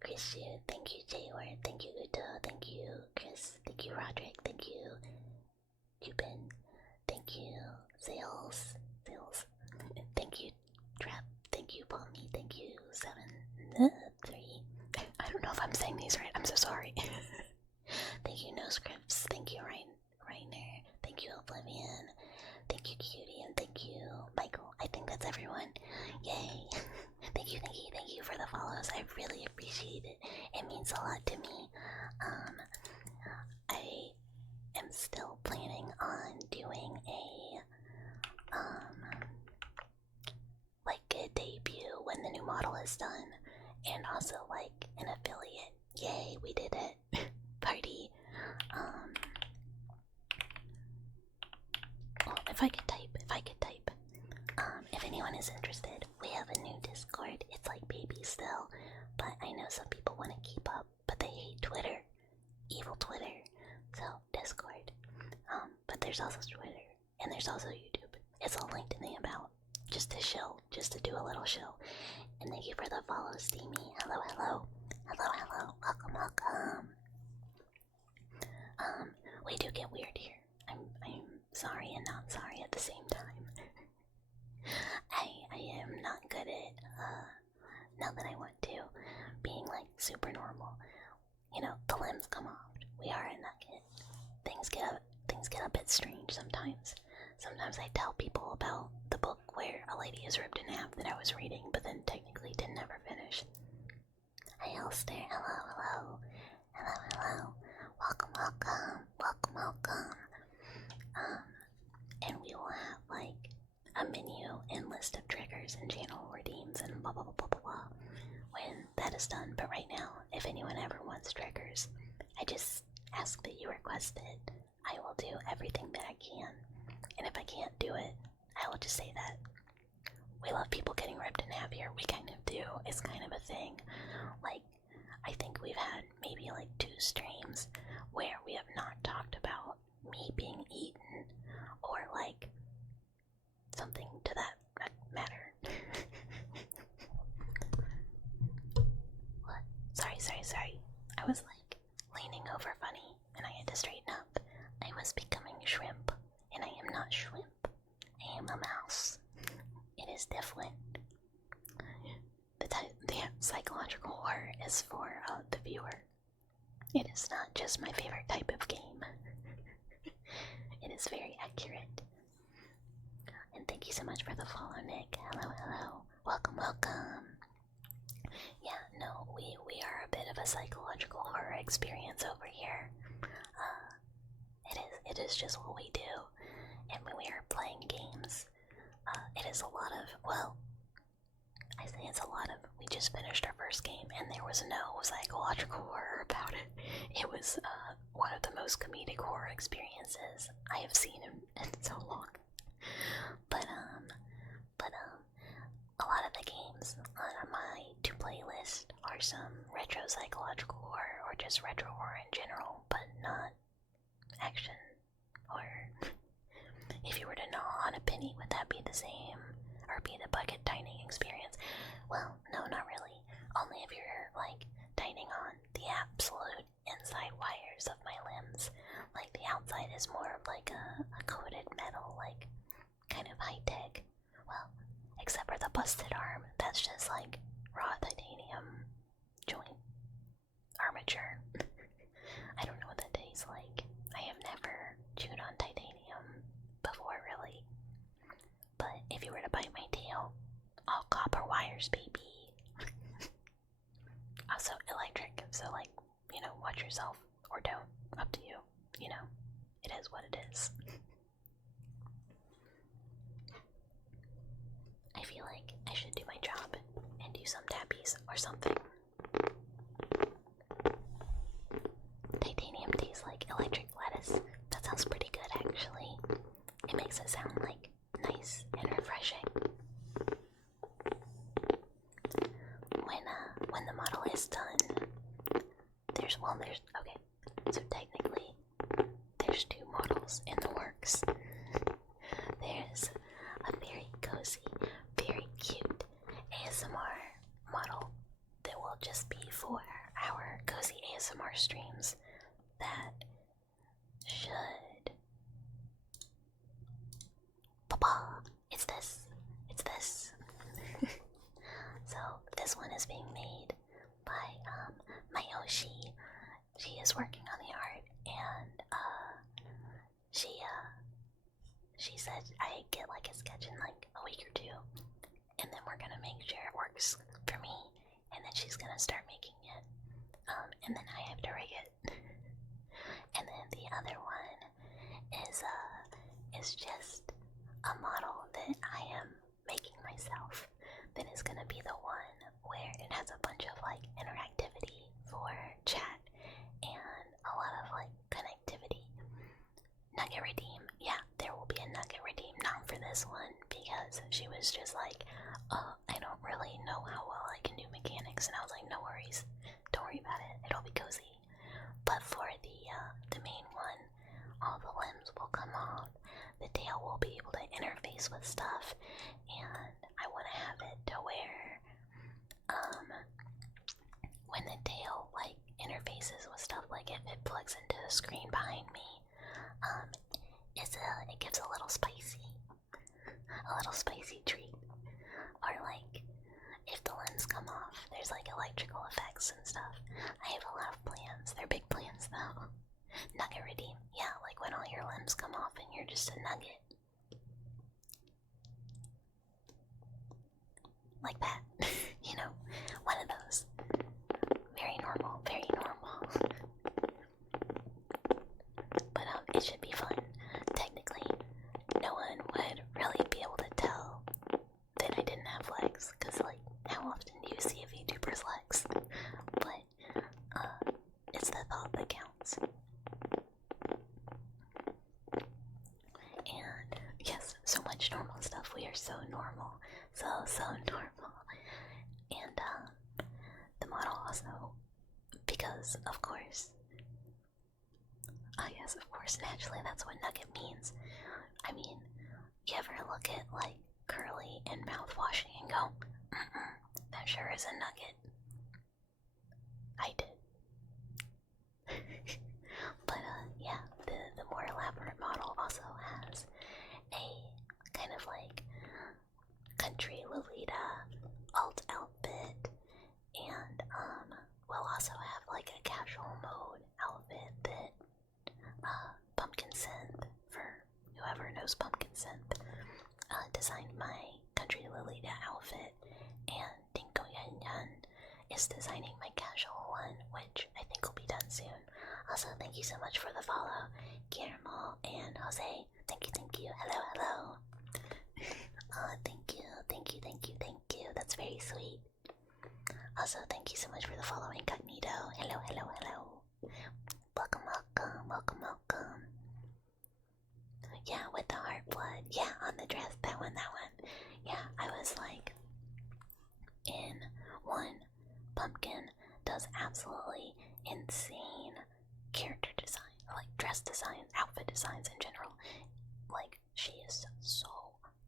Christian. Thank you, Jayward. Thank you, Uto. Thank you, Chris. Thank you, Roderick. Thank you, Cupin. Thank you, Sales. Thank you, Trap. Thank you, Palmy. Thank you, 7-3. I don't know if I'm saying these right. I'm so sorry. Thank you, No Scripts. Thank you, Reiner. Thank you, Oblivion. Thank you, Cutie, and thank you, Michael. I think that's everyone. Yay. Thank you for the follows. I really appreciate it. It means a lot to me. I am still planning on doing like a debut when the new model is done, and also like an affiliate. Yay, we did it. Party. If I could type. If anyone is interested, we have a new Discord. It's like baby still, but I know some people want to keep up, but they hate Twitter. Evil Twitter. So, Discord. But there's also Twitter, and there's also YouTube. It's all linked in the about. Just to do a little shill. And thank you for the follow, Steamy. Hello. Welcome. We do get weird here. I'm sorry and not sorry at the same time. I am not good at, not that I want to, being like super normal. The limbs come off. We are a nugget. Things get a bit strange sometimes. Sometimes I tell people about the book where a lady is ripped in half that I was reading, but then technically didn't ever finish. Hi, Elster. Hello. Welcome. And we will have like a menu and list of triggers and channel redeems and blah blah when that is done. But right now, if anyone ever wants triggers, I just ask that you request it. I will do everything that I can, and if I can't do it, I will just say that. We love people getting ripped in half here. We kind of do. It's kind of a thing. Like, I think we've had maybe like 2 streams where we have not talked about me being eaten or like something to that matter. What? Sorry. I was like leaning over funny and I had to straighten up. I was becoming shrimp, and I am not shrimp. I am a mouse. It is different. The psychological horror is for the viewer. It is not just my favorite type of game. It is very accurate. And thank you so much for the follow, Nick. Hello. Welcome. Yeah, no, we are a bit of a psychological horror experience over here. It is just what we do. And when we are playing games, it first game, and there was no psychological horror about it. It was one of the most comedic horror experiences I have seen in so long. But a lot of the games on my to play list are some retro psychological horror or just retro horror in general, but not action horror. If you were to gnaw on a penny, would that be the same? Or be the bucket dining experience? Well, no, not really. Only if you're, like, dining on the absolute inside wires of my limbs. Like, the outside is more of, like, a coated metal, like, kind of high-tech. Well, except for the busted arm. That's just, like, raw titanium joint armature. I don't know what that tastes like. I have never chewed on titanium before, really. But if you were to bite my tail, all copper wires, baby. Also electric, so like, you know, watch yourself or don't. Up to you. You know, it is what it is. I feel like I should do my job and do some tappies or something. Titanium tastes like electric lettuce. That sounds pretty good, actually. It makes it sound like nice and refreshing. When the model is done, okay, so technically, there's 2 models in the works. There's a very cozy, very cute ASMR model that will just be for our cozy ASMR streams that should... Papa, it's this. So this one is being made by Mayoshi. She is working on the art, and she said I get like a sketch in like a week or 2, and then we're gonna make sure it works for me, and then she's gonna start making it, and then I have to rig it. And then the other one is just a model that I am making myself, that is gonna be the one where it has a bunch of like interactivity for chat and a lot of like connectivity. Nugget redeem, yeah, there will be a nugget redeem, not for this one because she was just like, I don't really know how well I can do mechanics, and I was like, no worries, don't worry about it, it'll be cozy. But for the main one, all the limbs will come off, the tail will be able to interface with stuff, and I want to have it to where when the tail like interfaces with stuff, like if it plugs into the screen behind me, it gives a little spicy treat. Or like if the lens come off, there's like electrical effects and stuff. I have a lot of plans. They're big plans though. Nugget redeem, yeah, like when all your limbs come off and you're just a nugget. Like that. You know, one of those. Very normal, very normal. But it should be fun. Technically, no one would really be able to tell that I didn't have legs, because like, how often do you see a VTuber's legs? But it's the thought that counts. And yes, so much normal stuff. We are so normal. So normal. And the model also, because of course, yes, of course, naturally that's what nugget means. I mean, you ever look at like curly and mouthwashing and go, that sure is a nugget. I did. But yeah, the more elaborate model also has a kind of like country Lolita alt outfit, and we'll also have like a casual mode outfit that Pumpkin Synth, for whoever knows Pumpkin Synth, designed my country Lolita outfit, and Dinko Yun Yun is designing my casual one, which I think will be done soon. Also, thank you so much for the follow, Guillermo and Jose. Thank you. Hello. Thank you. That's very sweet. Also, thank you so much for the follow, Incognito. Hello, hello, hello. Welcome, welcome, welcome, welcome. Yeah, with the heart blood. Yeah, on the dress. That one, that one. Yeah, I was like, in one, Pumpkin does absolutely insane character design, like dress design, outfit designs in general. Like, she is so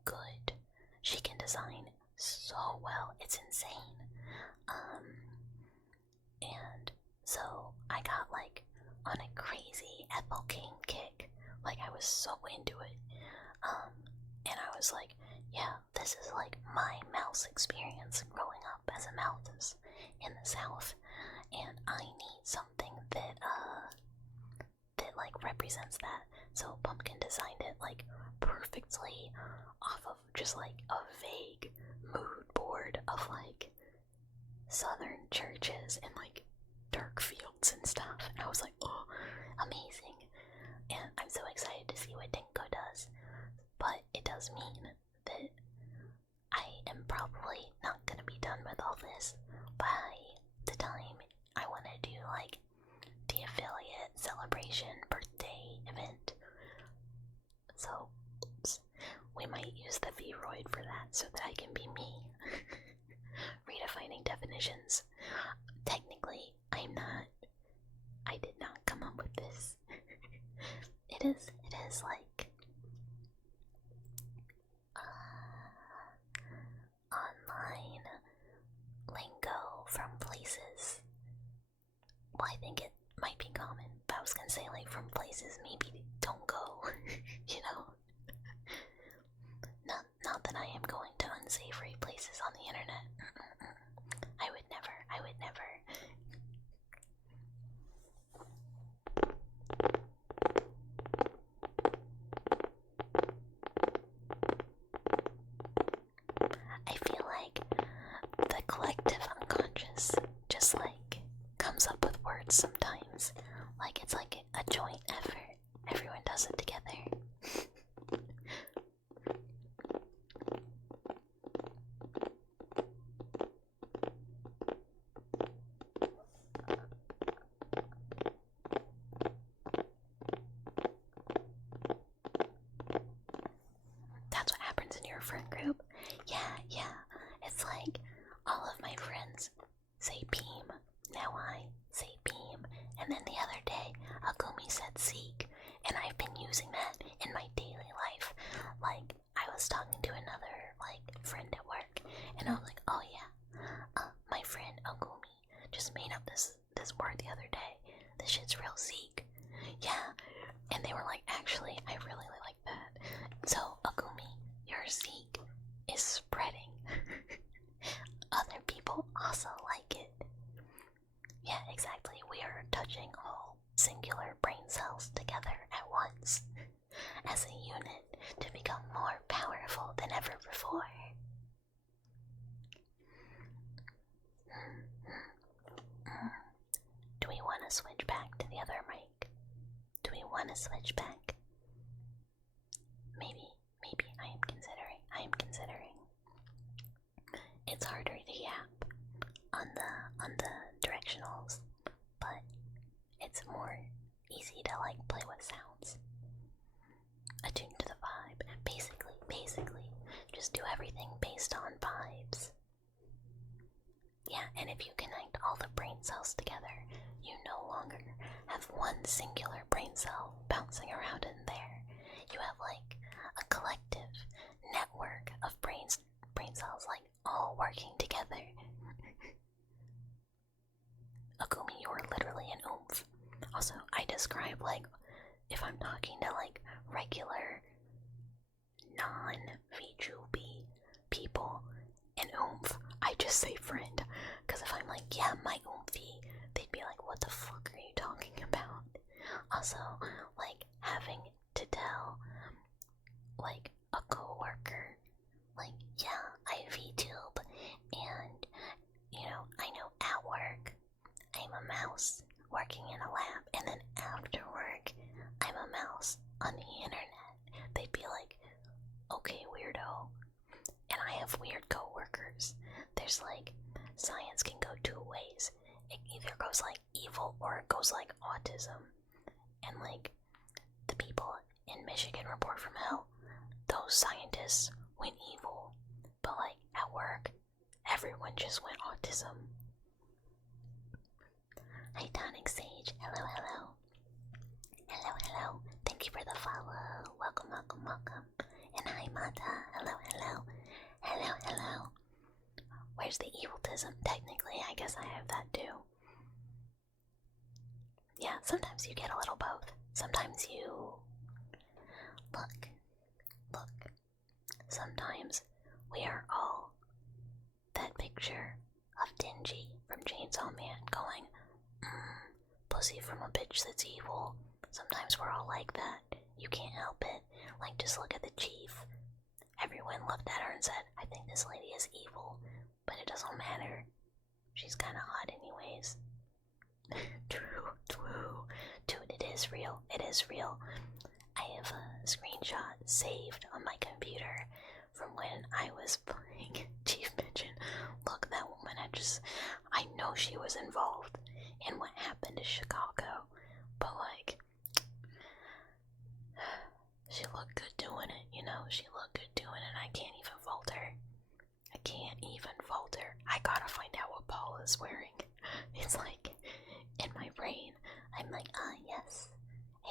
good. She can design so well. It's insane. And so I got like on a crazy Ethel Kane kick. Like, I was so into it. And I was like, yeah, this is like my mouse experience growing up as a mouse in the South, and I need something that like represents that. So Pumpkin designed it like perfectly off of just like a vague mood board of like southern churches and like dark fields and stuff. And I was like, oh, amazing. And I'm so excited to see what Dinko does. But it does mean that I am probably not gonna be done with all this by the time I want to do like the affiliate celebration birthday event. So, oops, we might use the V-Roid for that so that I can be me. Redefining definitions. Technically, I did not come up with this. It is like online lingo from places. Well, I think it might be common, but I was gonna say like from places maybe don't go, you know? Not that I am going to unsavory places on the internet. I would never. I feel like the collective unconscious just like comes up with words sometimes. Like it's like a joint effort. Everyone does it together. That's what happens in your friend group? Yeah. It's like all of my friends say beam. Now I say beam. And then the other day, Agumi said seek. And I've been using that in my daily life. Like, I was talking to another, like, friend at work. And I was like, oh yeah, my friend Agumi just made up this word the other day. This shit's real seek. Yeah. And they were like, actually, I really like that. So, Agumi, your seek is spreading. Other people also like it. Yeah, exactly. We are touching all singular brain cells together at once as a unit to become more powerful than ever before. Do we want to switch back to the other mic? Do we want to switch back? Maybe I am considering. It's harder to yap on the directionals, but it's more easy to like play with sounds. Attuned to the vibe. Basically, just do everything based on vibes. Yeah, and if you connect all the brain cells together, you no longer have one singular brain cell bouncing around in there. You have like a collective network of brain cells like all working together. Agumi, you're literally an oomph. Also, I describe like if I'm talking to like regular non-VTuber people, an oomph, I just say friend. Because if I'm like, yeah, my oomphy, they'd be like, what the fuck are you talking about? Also, like having to tell like a coworker, like, yeah, I VTube, and you know, I know at work I'm a mouse working in a lab, and then after work I'm a mouse on the internet. They'd be like, okay, weirdo. And I have weird coworkers. There's like science can go two ways. It either goes like evil or it goes like autism. And like the people in Michigan Report from Hell, those scientists went evil. But like at work, everyone just went autism. Hi Tonic Sage, hello, hello. Hello, hello. Thank you for the follow. Welcome, welcome, welcome. And hi Mata, hello, hello. Hello, hello. Where's the eviltism? Technically, I guess I have that too. Yeah, sometimes you get a little both. Sometimes you... Look. Sometimes we are all that picture of Dingy from Chainsaw Man going, pussy from a bitch that's evil. Sometimes we're all like that. You can't help it. Like, just look at the chief. Everyone looked at her and said, I think this lady is evil. But it doesn't matter. She's kinda hot anyways. True. Dude, it is real. It is real. I have a screenshot saved on my computer from when I was playing Chief Mention. Look, that woman I know she was involved in what happened to Chicago. But like, she looked good doing it, you know? She looked good doing it. I can't even fault her. I gotta find out what Paul is wearing. It's like, in my brain, I'm like, yes,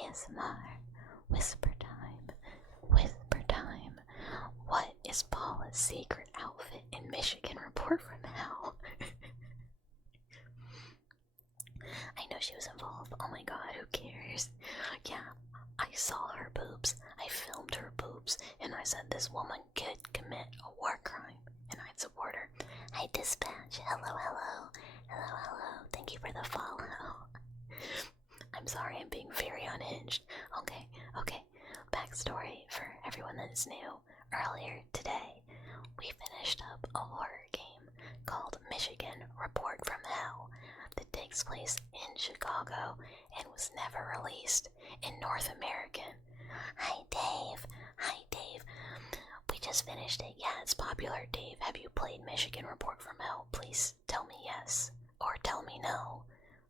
ASMR, whisper time. What is Paula's secret outfit in Michigan Report from Hell? I know she was involved. Oh my god, who cares? Yeah, I saw her boobs. I filmed her boobs, and I said this woman could commit a war crime, and I'd support her. Hi, Dispatch. Hello. Thank you for the follow. I'm sorry, I'm being very unhinged. Okay. Backstory for everyone that's new. Earlier today, we finished up a horror game called Michigan Report from Hell that takes place in Chicago and was never released in North American. Hi, Dave. We just finished it. Yeah, it's popular. Dave, have you played Michigan Report from Hell? Please tell me yes or tell me no.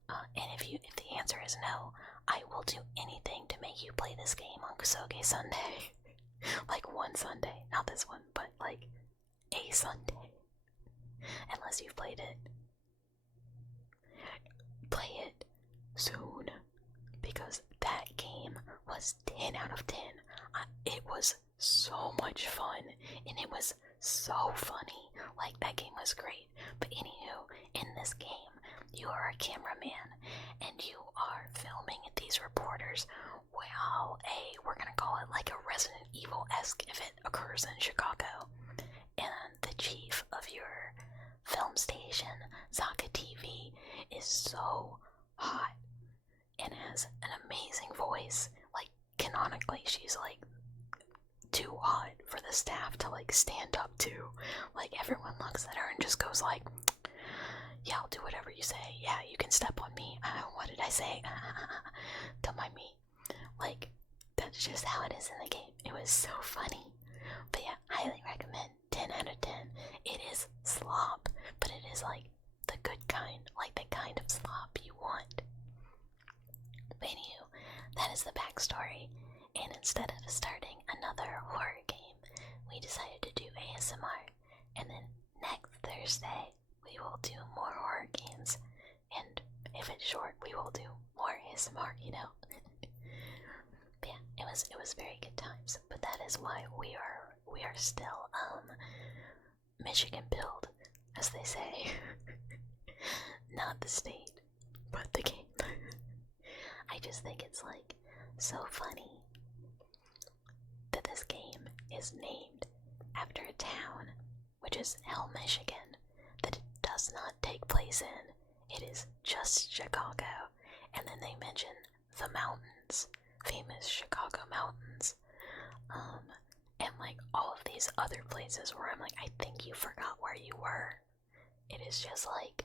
And if the answer is no, I will do anything to make you play this game on Kusoge Sunday. Like one Sunday, not this one, but like a Sunday. Unless you've played it. Play it soon, because that game was 10 out of 10. It was so much fun, and it was so funny. Like, that game was great. But anywho, in this game, you are a cameraman, and you are filming these reporters while we're gonna call it like a Resident Evil-esque if it occurs in Chicago. And the chief of your film station, Zaka TV, is so hot and has an amazing voice. Like, canonically, she's like too hot for the staff to like stand up to. Like, everyone looks at her and just goes like, yeah, I'll do whatever you say. Yeah, you can step on me. What did I say? Don't mind me. Like, that's just how it is in the game. It was so funny. But yeah, highly recommend. 10 out of 10. It is slop, but it is like the good kind. Like the kind of slop you want. But anywho, that is the backstory. And instead of starting another horror game, we decided to do ASMR. And then next Thursday, we will do more horror games. And if it's short, we will do more ASMR, you know. But yeah, it was very good times. But that is why we are still Michigan build, as they say. Not the state, but the game. I just think it's like so funny that this game is named after a town, which is Hell, Michigan, that it does not take place in. It is just Chicago, and then they mention the mountains, famous Chicago mountains, and like all of these other places where I'm like, I think you forgot where you were. It is just like,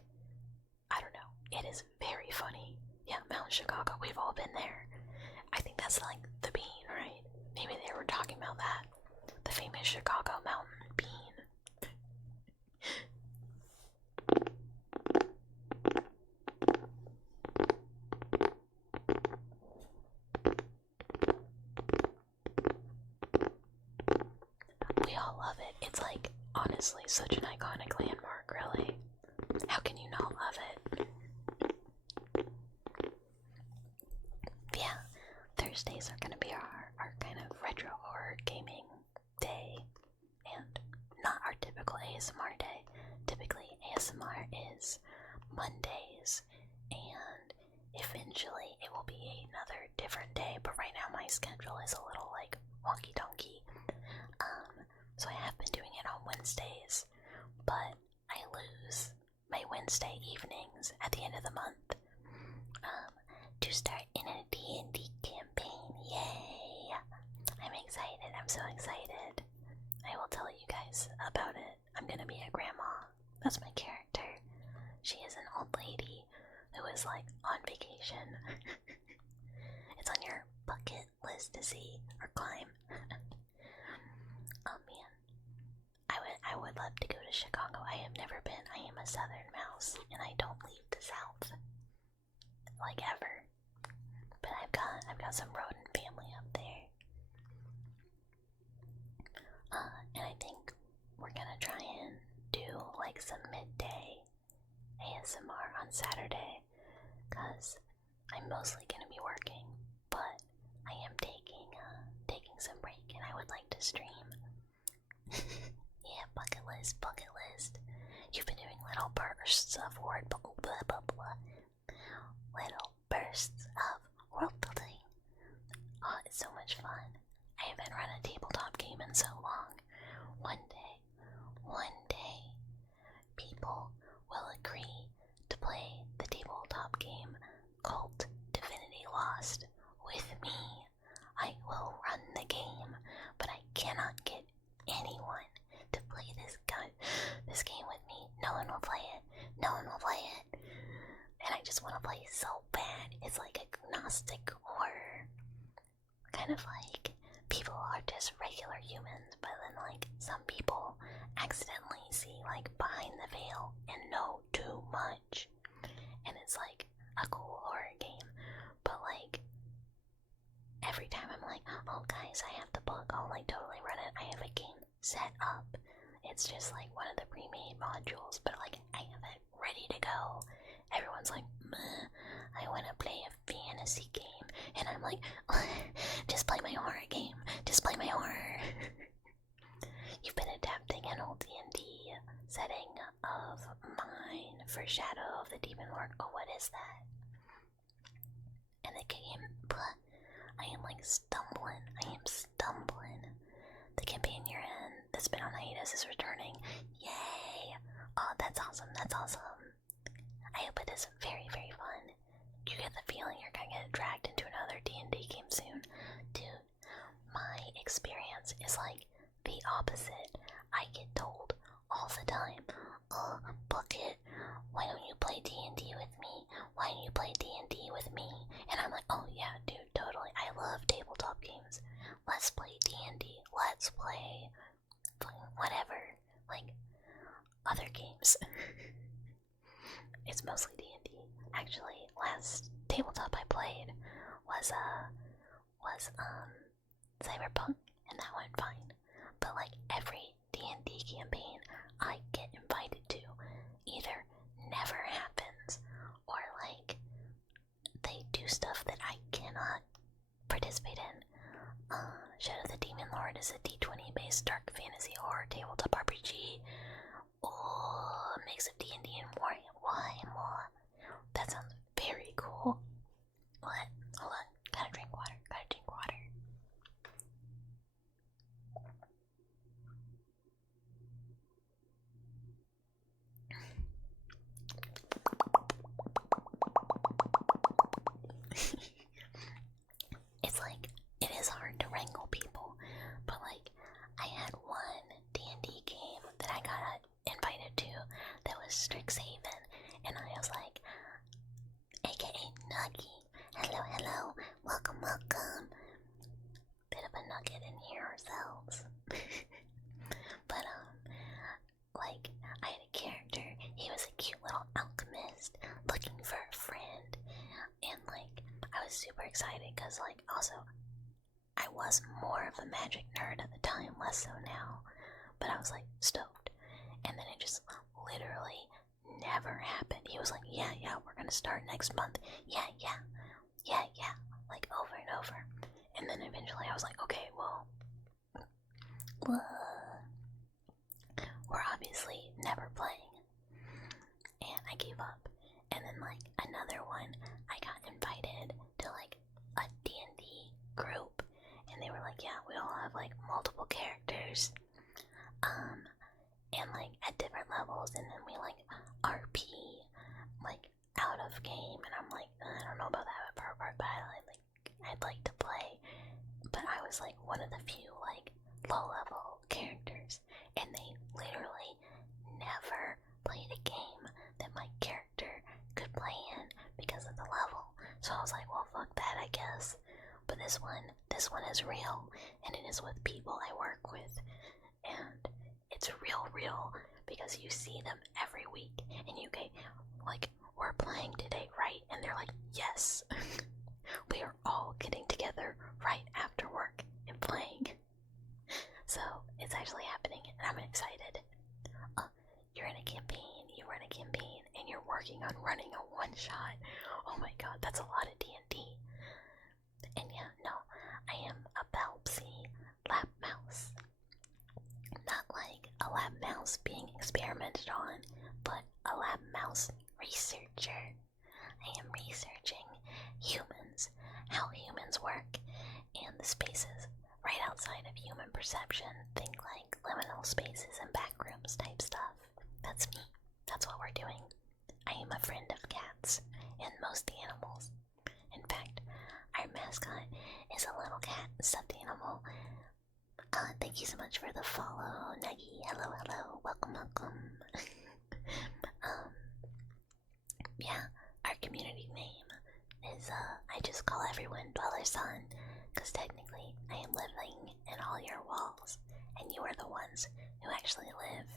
I don't know, it is very funny. Yeah, Mount Chicago, we've all been there. I think that's like the bean, right? Maybe they were talking about that. The famous Chicago mountain bean. We all love it. It's like, honestly, such an iconic landmark, really. How can you not love it? Yeah, Thursdays are gonna be our kind of retro horror gaming day, and not our typical ASMR day. Typically, ASMR is Mondays, and eventually it will be another different day, but right now my schedule is a little like wonky donkey. So I have been doing it on Wednesdays, but I lose my Wednesday evenings at the end of the month to start in a D&D campaign. Yay! I'm excited. I'm so excited. I will tell you guys about it. I'm gonna be a grandma. That's my character. She is an old lady who is like on vacation. It's on your bucket list to see or climb. Oh man. I would love to go to Chicago. I have never been. I am a southern mouse and I don't leave the south. Like ever. But I've got some rodent family up there. And I think we're gonna try and do like some midday ASMR on Saturday, cause I'm mostly gonna be working, but I am taking some break and I would like to stream. Yeah, bucket list. You've been doing little bursts of word blah blah blah blah. Little bursts of world building. Oh, it's so much fun. I haven't run a tabletop game in so long. One day, people will agree to play the tabletop game called Divinity Lost with me. I will run the game, but I cannot get anyone to play this game with me. No one will play it. And I just want to play so bad. It's like agnostic horror. Kind of like people are just regular humans, but then like some people accidentally see like behind the veil and know too much. And it's like a cool horror game. But like every time I'm like, oh guys, I have the book, I'll like totally run it. I have a game set up. It's just like one of the pre-made modules, but like I have it ready to go. Everyone's like, meh, I want to play a fantasy game. And I'm like, just play my horror game. Just play my horror. You've been adapting an old D&D setting of mine for Shadow of the Demon Lord. Oh, what is that? And the game, I am like stumbling. The campaign you're in that's been on hiatus is returning. Yay! Oh, that's awesome. I hope it is very, very fun. You get the feeling you're gonna get dragged into another D&D game soon. Dude, my experience is like the opposite. I get told all the time, Bucket, why don't you play D&D with me? And I'm like, oh yeah, dude, totally. I love tabletop games. Let's play D&D. Let's play whatever, like other games. It's mostly D&D. Actually, last tabletop I played was Cyberpunk, and that went fine. But like every D&D campaign I get invited to either never happens or like they do stuff that I cannot participate in. Shadow of the Demon Lord is a D20 based dark fantasy horror tabletop RPG. Oh, a mix of D&D and more. Why more? That sounds very cool. What? Hold on. Gotta drink water. It's like, it is hard to wrangle people, but like, I had one D&D game that I got invited to that was Strixhaven, and I was like, aka Nuggy, hello, welcome. Bit of a nugget in here ourselves. But like, I had a character, he was a cute little alchemist looking for a friend, and like, I was super excited because like, also, I was more of a magic nerd at the time, less so now, was like stoked. And then it just literally never happened. He was like, yeah, we're gonna start next month. Yeah, like over and over. And then eventually I was like, okay, well, we're obviously never playing. And I gave up. And then like another one, I got invited to like a D&D group. And they were like, yeah, we all have like multiple characters. And like at different levels. And then we like RP like out of game. And I'm like, I don't know about that part, but I'd like to play. But I was like one of the few like low level characters, and they literally never played a game that my character could play in because of the level. So I was like, well, fuck that, I guess. But this one is real, and it is with people I work with, and it's real because you see them every week, and you get like, we're playing today, right? And they're like, yes. We are all getting together right after work and playing. So it's actually happening, and I'm excited. You're in a campaign, you run a campaign, and you're working on running a one-shot. Oh my god, that's a lot of D&D. And yeah, no, I am a Balpsy lab mouse. Not like a lab mouse being experimented on, but a lab mouse researcher. I am researching humans, how humans work, and the spaces right outside of human perception. Think like liminal spaces and backrooms type stuff. That's me. That's what we're doing. I am a friend of cats and most animals. In fact, our mascot is a little cat stuffed animal. Thank you so much for the follow, Nuggy. Hello. Welcome. Yeah, our community name is, I just call everyone Dweller Son, because technically I am living in all your walls, and you are the ones who actually live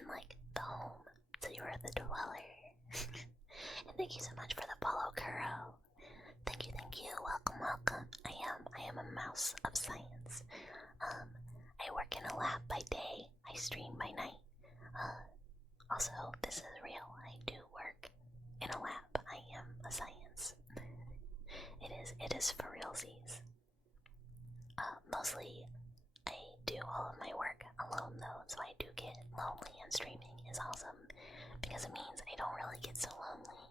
in, like, the home, so you are the dweller. And thank you so much for the follow, Kuro. Thank you. Welcome. I am a mouse of science. I work in a lab by day, I stream by night. Also, this is real, I do work in a lab. I am a science. It is for realsies. Mostly, I do all of my work alone though, so I do get lonely, and streaming is awesome because it means I don't really get so lonely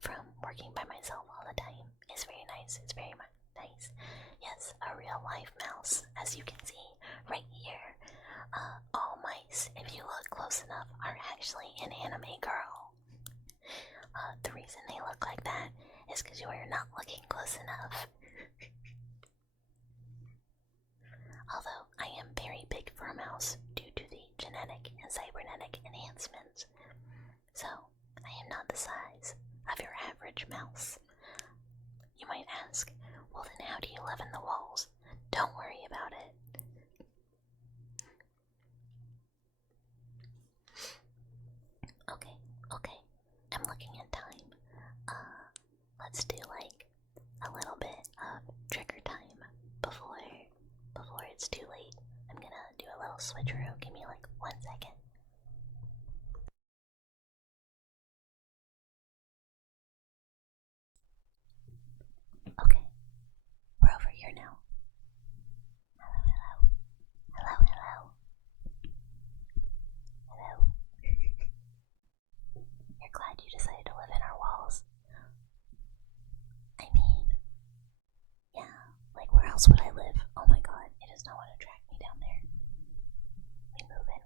from working by myself all the time. It's very nice. Nice. Yes, a real life mouse, as you can see right here. All mice, if you look close enough, are actually an anime girl. The reason they look like that is because you are not looking close enough. Although I am very big for a mouse due to the genetic and cybernetic enhancements, so I am not the size of your average mouse. You might ask, well then how do you live in the walls? Don't worry about it. Okay, I'm looking at time. Let's do like a little bit of trigger time before it's too late. I'm gonna do a little switcheroo. Give me like 1 second. Okay, we're over here now. Hello. You're glad you decided to live in our walls. I mean, yeah, like where else would I live? Oh my god, it does not want to track me down there. We move in.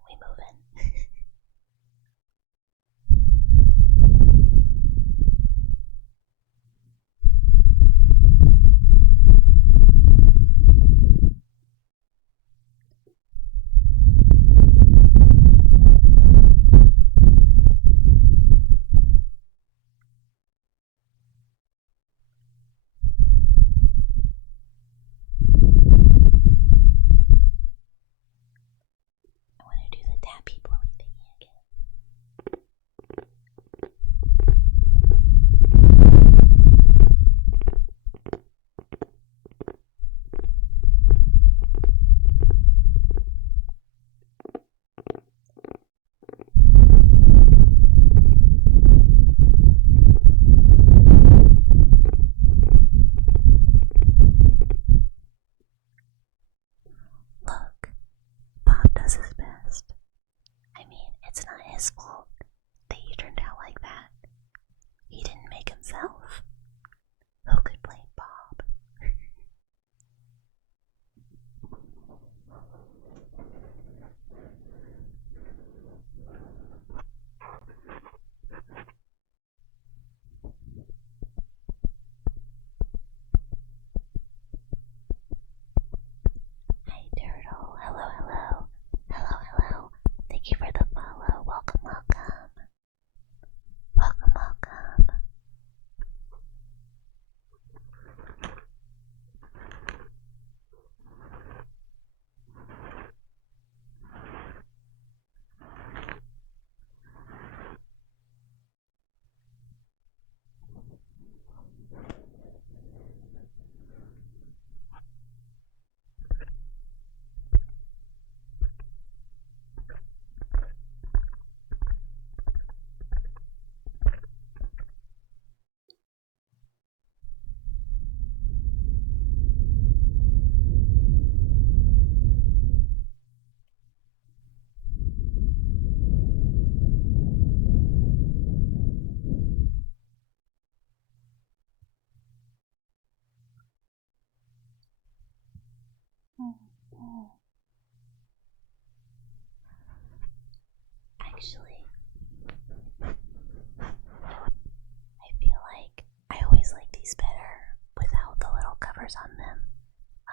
triggers on them,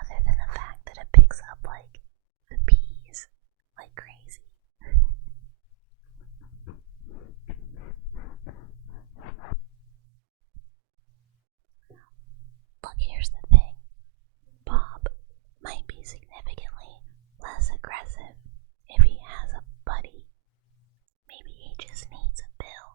other than the fact that it picks up like the bees like crazy. But here's the thing, Bob might be significantly less aggressive if he has a buddy. Maybe he just needs a bill.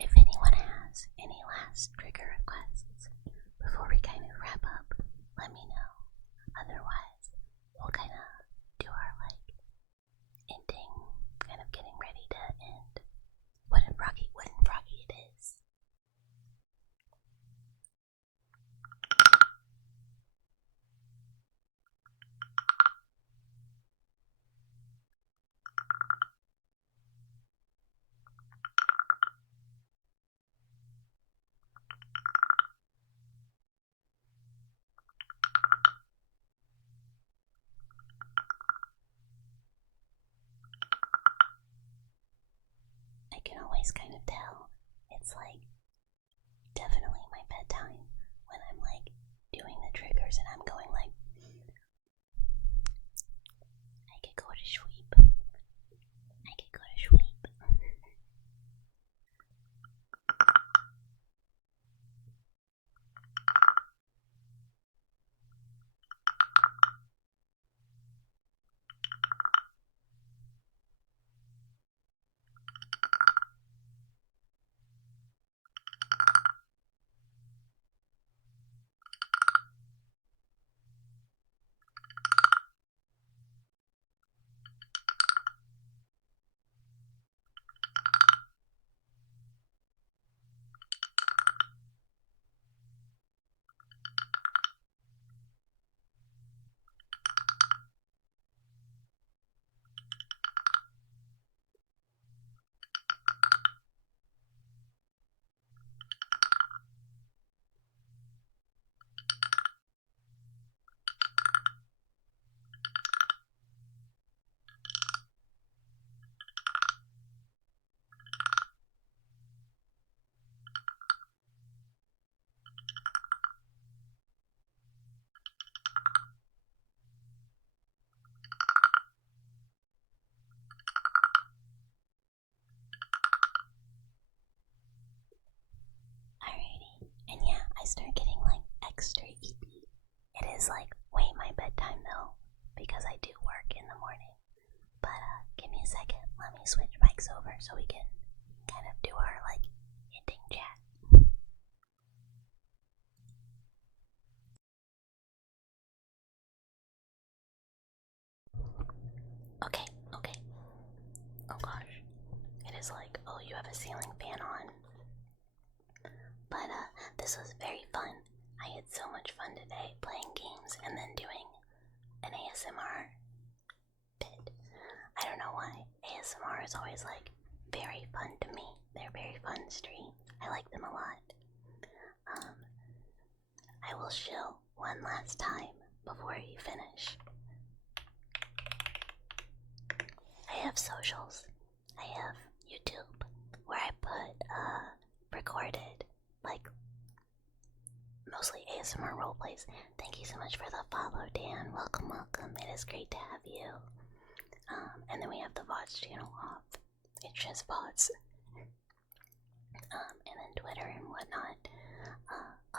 If anyone has any last trigger requests before we kind of wrap up, let me know. Otherwise, we'll kind of do our ending, kind of getting ready to end. Wooden Froggy it is. I can always kind of tell it's definitely my bedtime when I'm doing the triggers and I'm going I could go to sleep. I could go to sleep. Alrighty, and yeah, I start getting extra eepy. It is way my bedtime though, because I do work in the morning. But give me a second, let me switch mics over so we can kind of do our ending chat. Okay. Oh gosh. It is oh, you have a ceiling fan on. But this was very fun. I had so much fun today playing games and then doing an ASMR bit. I don't know why. ASMR is always very fun to me. They're very fun streams. I like them a lot. I will shill one last time before you finish. I have socials. I have YouTube where I put recorded, like, mostly ASMR roleplays. Thank you so much for the follow, Dan. Welcome, welcome. It is great to have you. And then we have the VODs channel off. It's just VODs. And then Twitter and whatnot.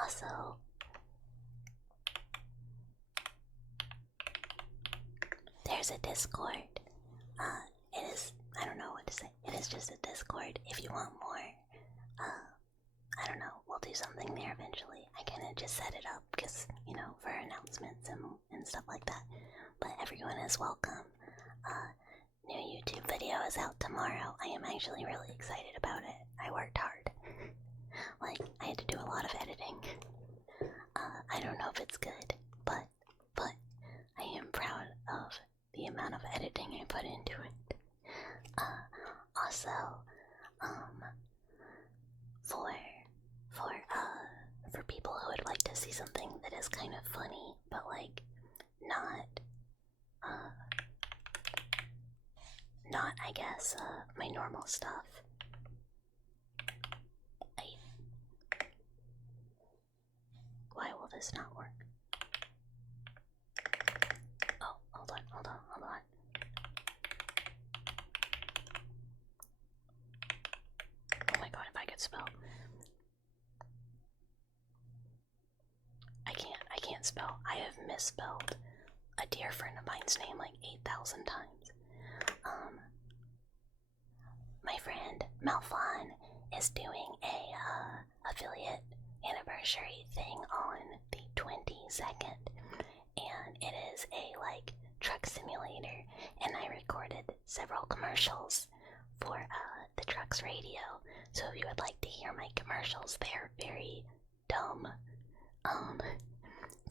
Also, there's a Discord. It is, I don't know what to say. It is just a Discord. If you want more, I don't know, we'll do something there eventually. I kind of just set it up because, you know, for announcements and stuff like that. But everyone is welcome. New YouTube video is out tomorrow. I am actually really excited about it. I worked hard. Like, I had to do a lot of editing. I don't know if it's good, but I am proud of the amount of editing I put into it. Also, for people who would like to see something that is kind of funny, but like not I guess my normal stuff. Why will this not work? Oh, hold on. Oh my god, if I could spell. I can't spell. I have misspelled a dear friend of mine's name like 8,000 times. My friend Malfon is doing a affiliate anniversary thing on the 22nd, and it is a like truck simulator, and I recorded several commercials for the truck's radio. So if you would like to hear my commercials, they're very dumb.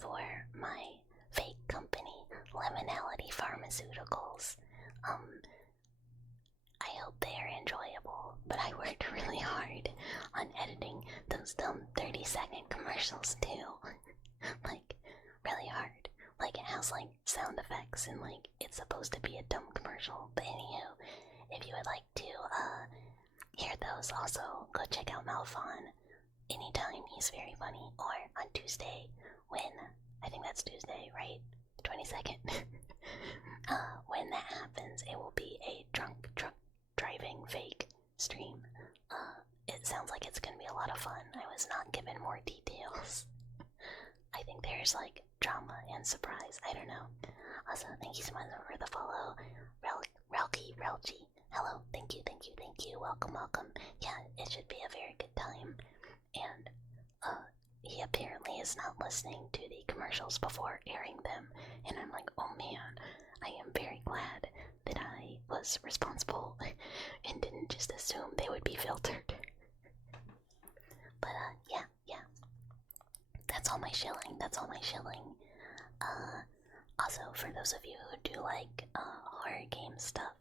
For my fake company, Lemonality Pharmaceuticals. I hope they are enjoyable, but I worked really hard on editing those dumb 30-second commercials too. Like, really hard. Like, it has like sound effects and like it's supposed to be a dumb commercial. But anywho, if you would like to hear those, also go check out Malfon anytime. He's very funny. Or on Tuesday, when I think that's Tuesday, right? 22nd. When that happens, it will be a drunk truck driving fake stream. It sounds like it's gonna be a lot of fun. I was not given more details. I think there's like drama and surprise. I don't know. Also, thank you so much for the follow. Relgi. Hello, thank you. Welcome. Yeah, it should be a very good time. And he apparently is not listening to the commercials before airing them. And I'm like, oh man, I am very glad that I was responsible and didn't just assume they would be filtered. But yeah. That's all my shilling. Also, for those of you who do like horror game stuff,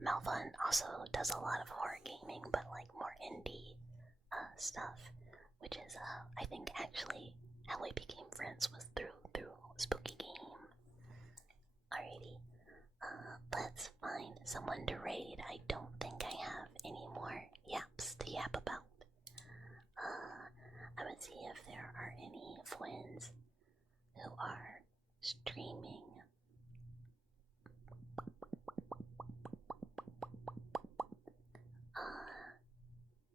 Malvin also does a lot of horror gaming, but like more indie stuff, which is I think actually how we became friends was through Spooky Game. Alrighty, let's find someone to raid. I don't think I have any more yaps to yap about. I'm gonna see if there are any friends who are streaming.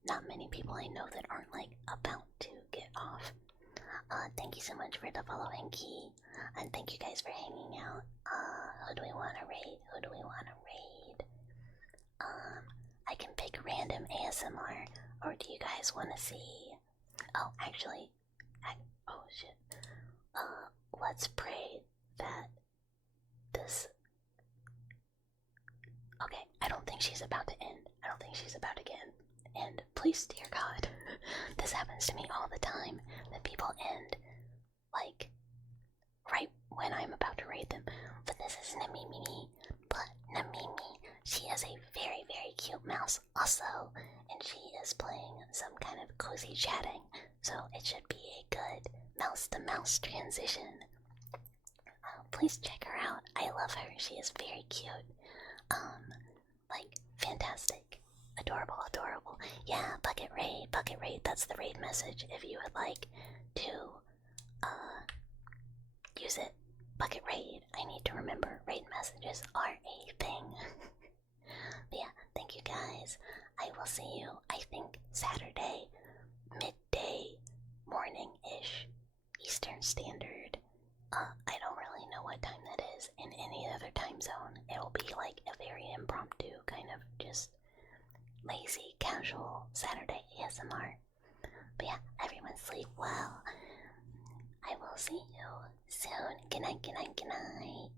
Not many people I know that aren't like about to get off. Thank you so much for the follow, Henky, and thank you guys for hanging out. Who do we want to raid? I can pick random ASMR, or do you guys want to see? Oh, actually, oh shit. Let's pray that this. Okay, I don't think she's about to end. And please, dear God, this happens to me all the time, that people end, like, right when I'm about to raid them. But this is Namimi. But Namimi, she is a very, very cute mouse also, and she is playing some kind of cozy chatting, so it should be a good mouse-to-mouse transition. Please check her out. I love her. She is very cute. Like, fantastic. Adorable, adorable. Yeah, bucket raid, bucket raid. That's the raid message if you would like to use it. Bucket raid. I need to remember raid messages are a thing. But yeah, thank you guys. I will see you, I think, Saturday, midday, morning-ish, Eastern Standard. I don't really know what time that is in any other time zone. It will be like a very impromptu, kind of just lazy, casual Saturday ASMR. But yeah, everyone sleep well. I will see you soon. Good night, good night, good night.